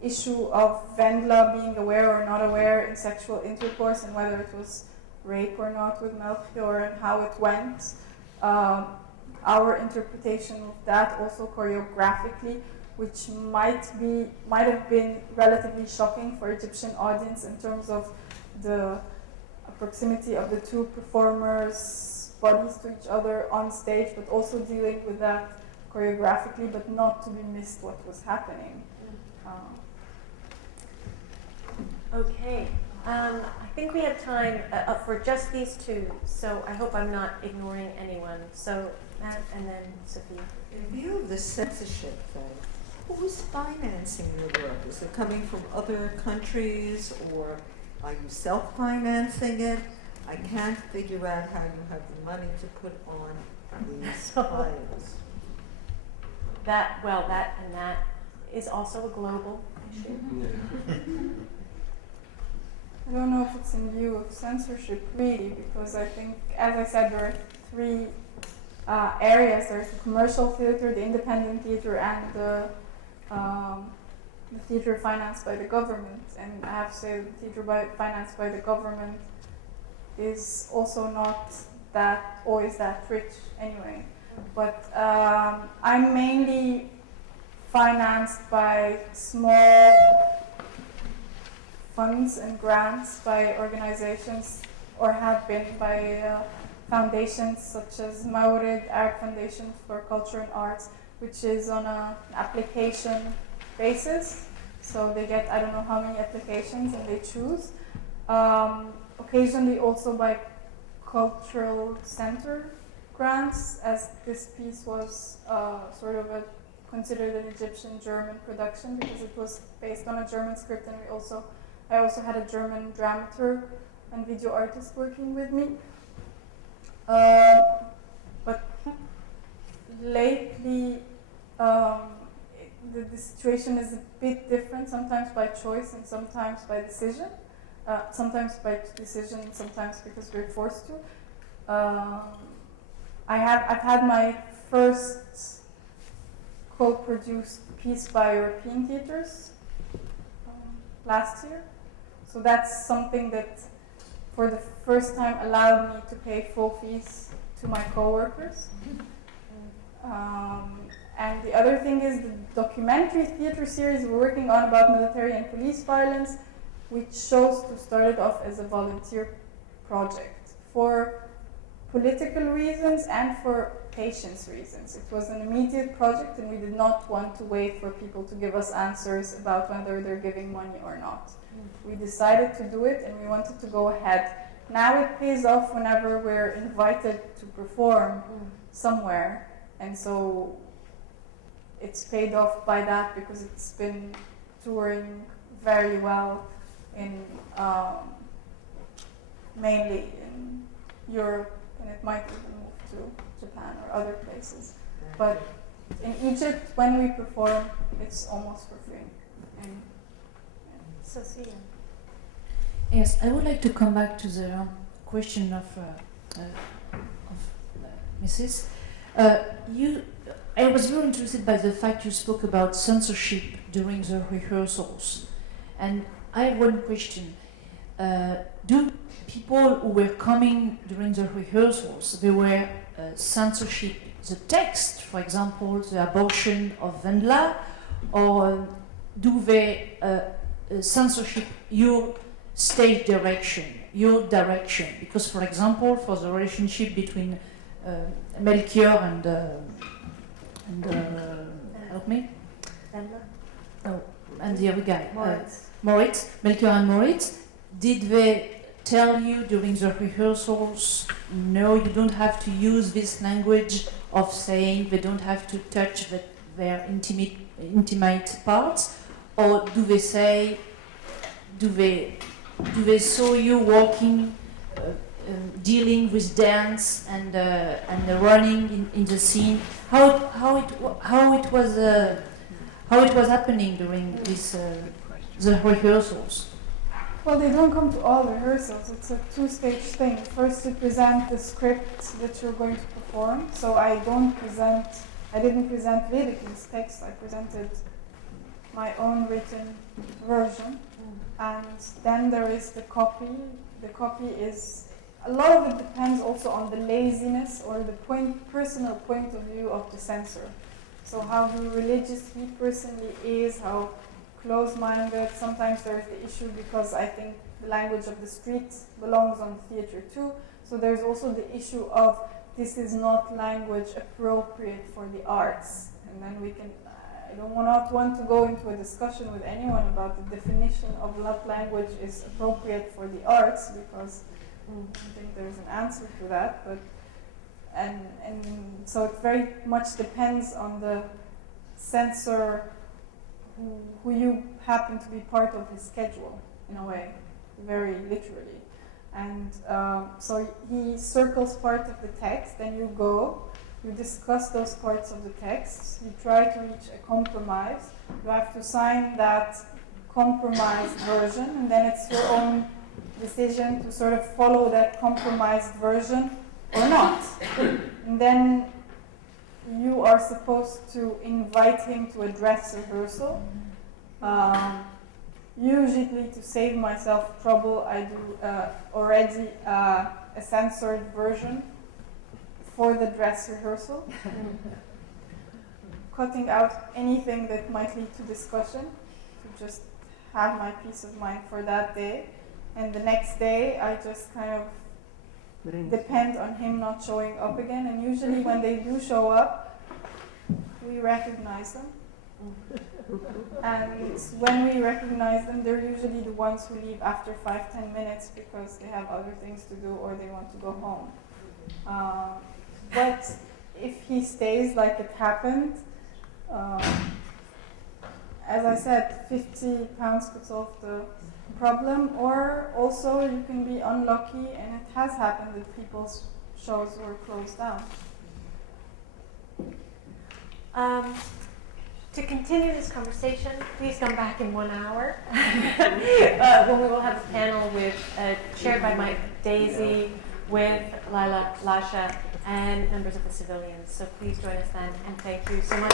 issue of Wendla being aware or not aware in sexual intercourse, and whether it was rape or not with Melchior, and how it went. Our interpretation of that also choreographically, which might have been relatively shocking for Egyptian audience in terms of the proximity of the two performers' bodies to each other on stage, but also dealing with that choreographically, but not to be missed what was happening. Okay. I think we have time for just these two, so I hope I'm not ignoring anyone. So, Matt and then Sophia. In view of the censorship thing, who is financing your work? Is it coming from other countries, or are you self-financing it? I can't figure out how you have the money to put on these files. That is also a global issue. I don't know if it's in view of censorship, really, because I think, as I said, there are three areas. There's the commercial theater, the independent theater, and the theater financed by the government. And I have to say, the theater financed by the government is also not always that rich anyway. But I'm mainly financed by small funds and grants by organizations, or have been by foundations such as Mawrid, Arab Foundation for Culture and Arts, which is on an application basis. So they get, I don't know how many applications, and they choose. Occasionally also by cultural center grants, as this piece was sort of considered an Egyptian-German production because it was based on a German script, and I also had a German dramaturg and video artist working with me. But lately, the situation is a bit different, sometimes by choice and sometimes by decision. Sometimes by decision, sometimes because we're forced to. I've had my first co-produced piece by European theaters last year. So that's something that for the first time allowed me to pay full fees to my co-workers. And the other thing is the documentary theater series we're working on about military and police violence, which chose to start it off as a volunteer project for political reasons and for patience reasons. It was an immediate project, and we did not want to wait for people to give us answers about whether they're giving money or not. We decided to do it, and we wanted to go ahead. Now it pays off whenever we're invited to perform somewhere, and so it's paid off by that because it's been touring very well in mainly in Europe, and it might even move to Japan or other places. But in Egypt, when we perform, it's almost for free. And Sophia. Yes, I would like to come back to the question of Mrs. I was very interested by the fact you spoke about censorship during the rehearsals. And I have one question. Do people who were coming during the rehearsals, they were censorship the text, for example, the abortion of Wendla, or do they censorship your stage direction, your direction? Because, for example, for the relationship between Melchior and help me? Oh, and the other guy, Moritz, Melchior and Moritz, did they tell you during the rehearsals, no, you don't have to use this language of saying they don't have to touch their intimate parts, or do they say, do they saw you walking, dealing with dance and running in the scene? How it was happening during this the rehearsals? Well, they don't come to all rehearsals. It's a two-stage thing. First, you present the script that you're going to perform. So I didn't present Vedikin's text. I presented my own written version. And then there is the copy. The copy is, a lot of it depends also on the laziness or the personal point of view of the censor. So how religious he personally is, how close-minded. Sometimes there is the issue because I think the language of the street belongs on theater too. So there's also the issue of this is not language appropriate for the arts. And then we can, I don't not want to go into a discussion with anyone about the definition of what language is appropriate for the arts, because I think there's an answer to that. But and so it very much depends on the censor who you happen to be part of his schedule, in a way, very literally. And so he circles part of the text, then you go, you discuss those parts of the text, you try to reach a compromise, you have to sign that compromised version, and then it's your own decision to sort of follow that compromised version or not. And then you are supposed to invite him to a dress rehearsal. Usually, to save myself trouble, I do already a censored version for the dress rehearsal, cutting out anything that might lead to discussion, to just have my peace of mind for that day. And the next day, I just kind of depend on him not showing up again. And usually when they do show up, we recognize them. And when we recognize them, they're usually the ones who leave after 5-10 minutes because they have other things to do or they want to go home. But if he stays like it happened, as I said, £50 could solve the problem, or also you can be unlucky, and it has happened that people's shows were closed down. To continue this conversation, please come back in 1 hour when we will have a panel with chaired by Mike Daisey, with Laila, Lasha, and members of the civilians. So please join us then, and thank you so much.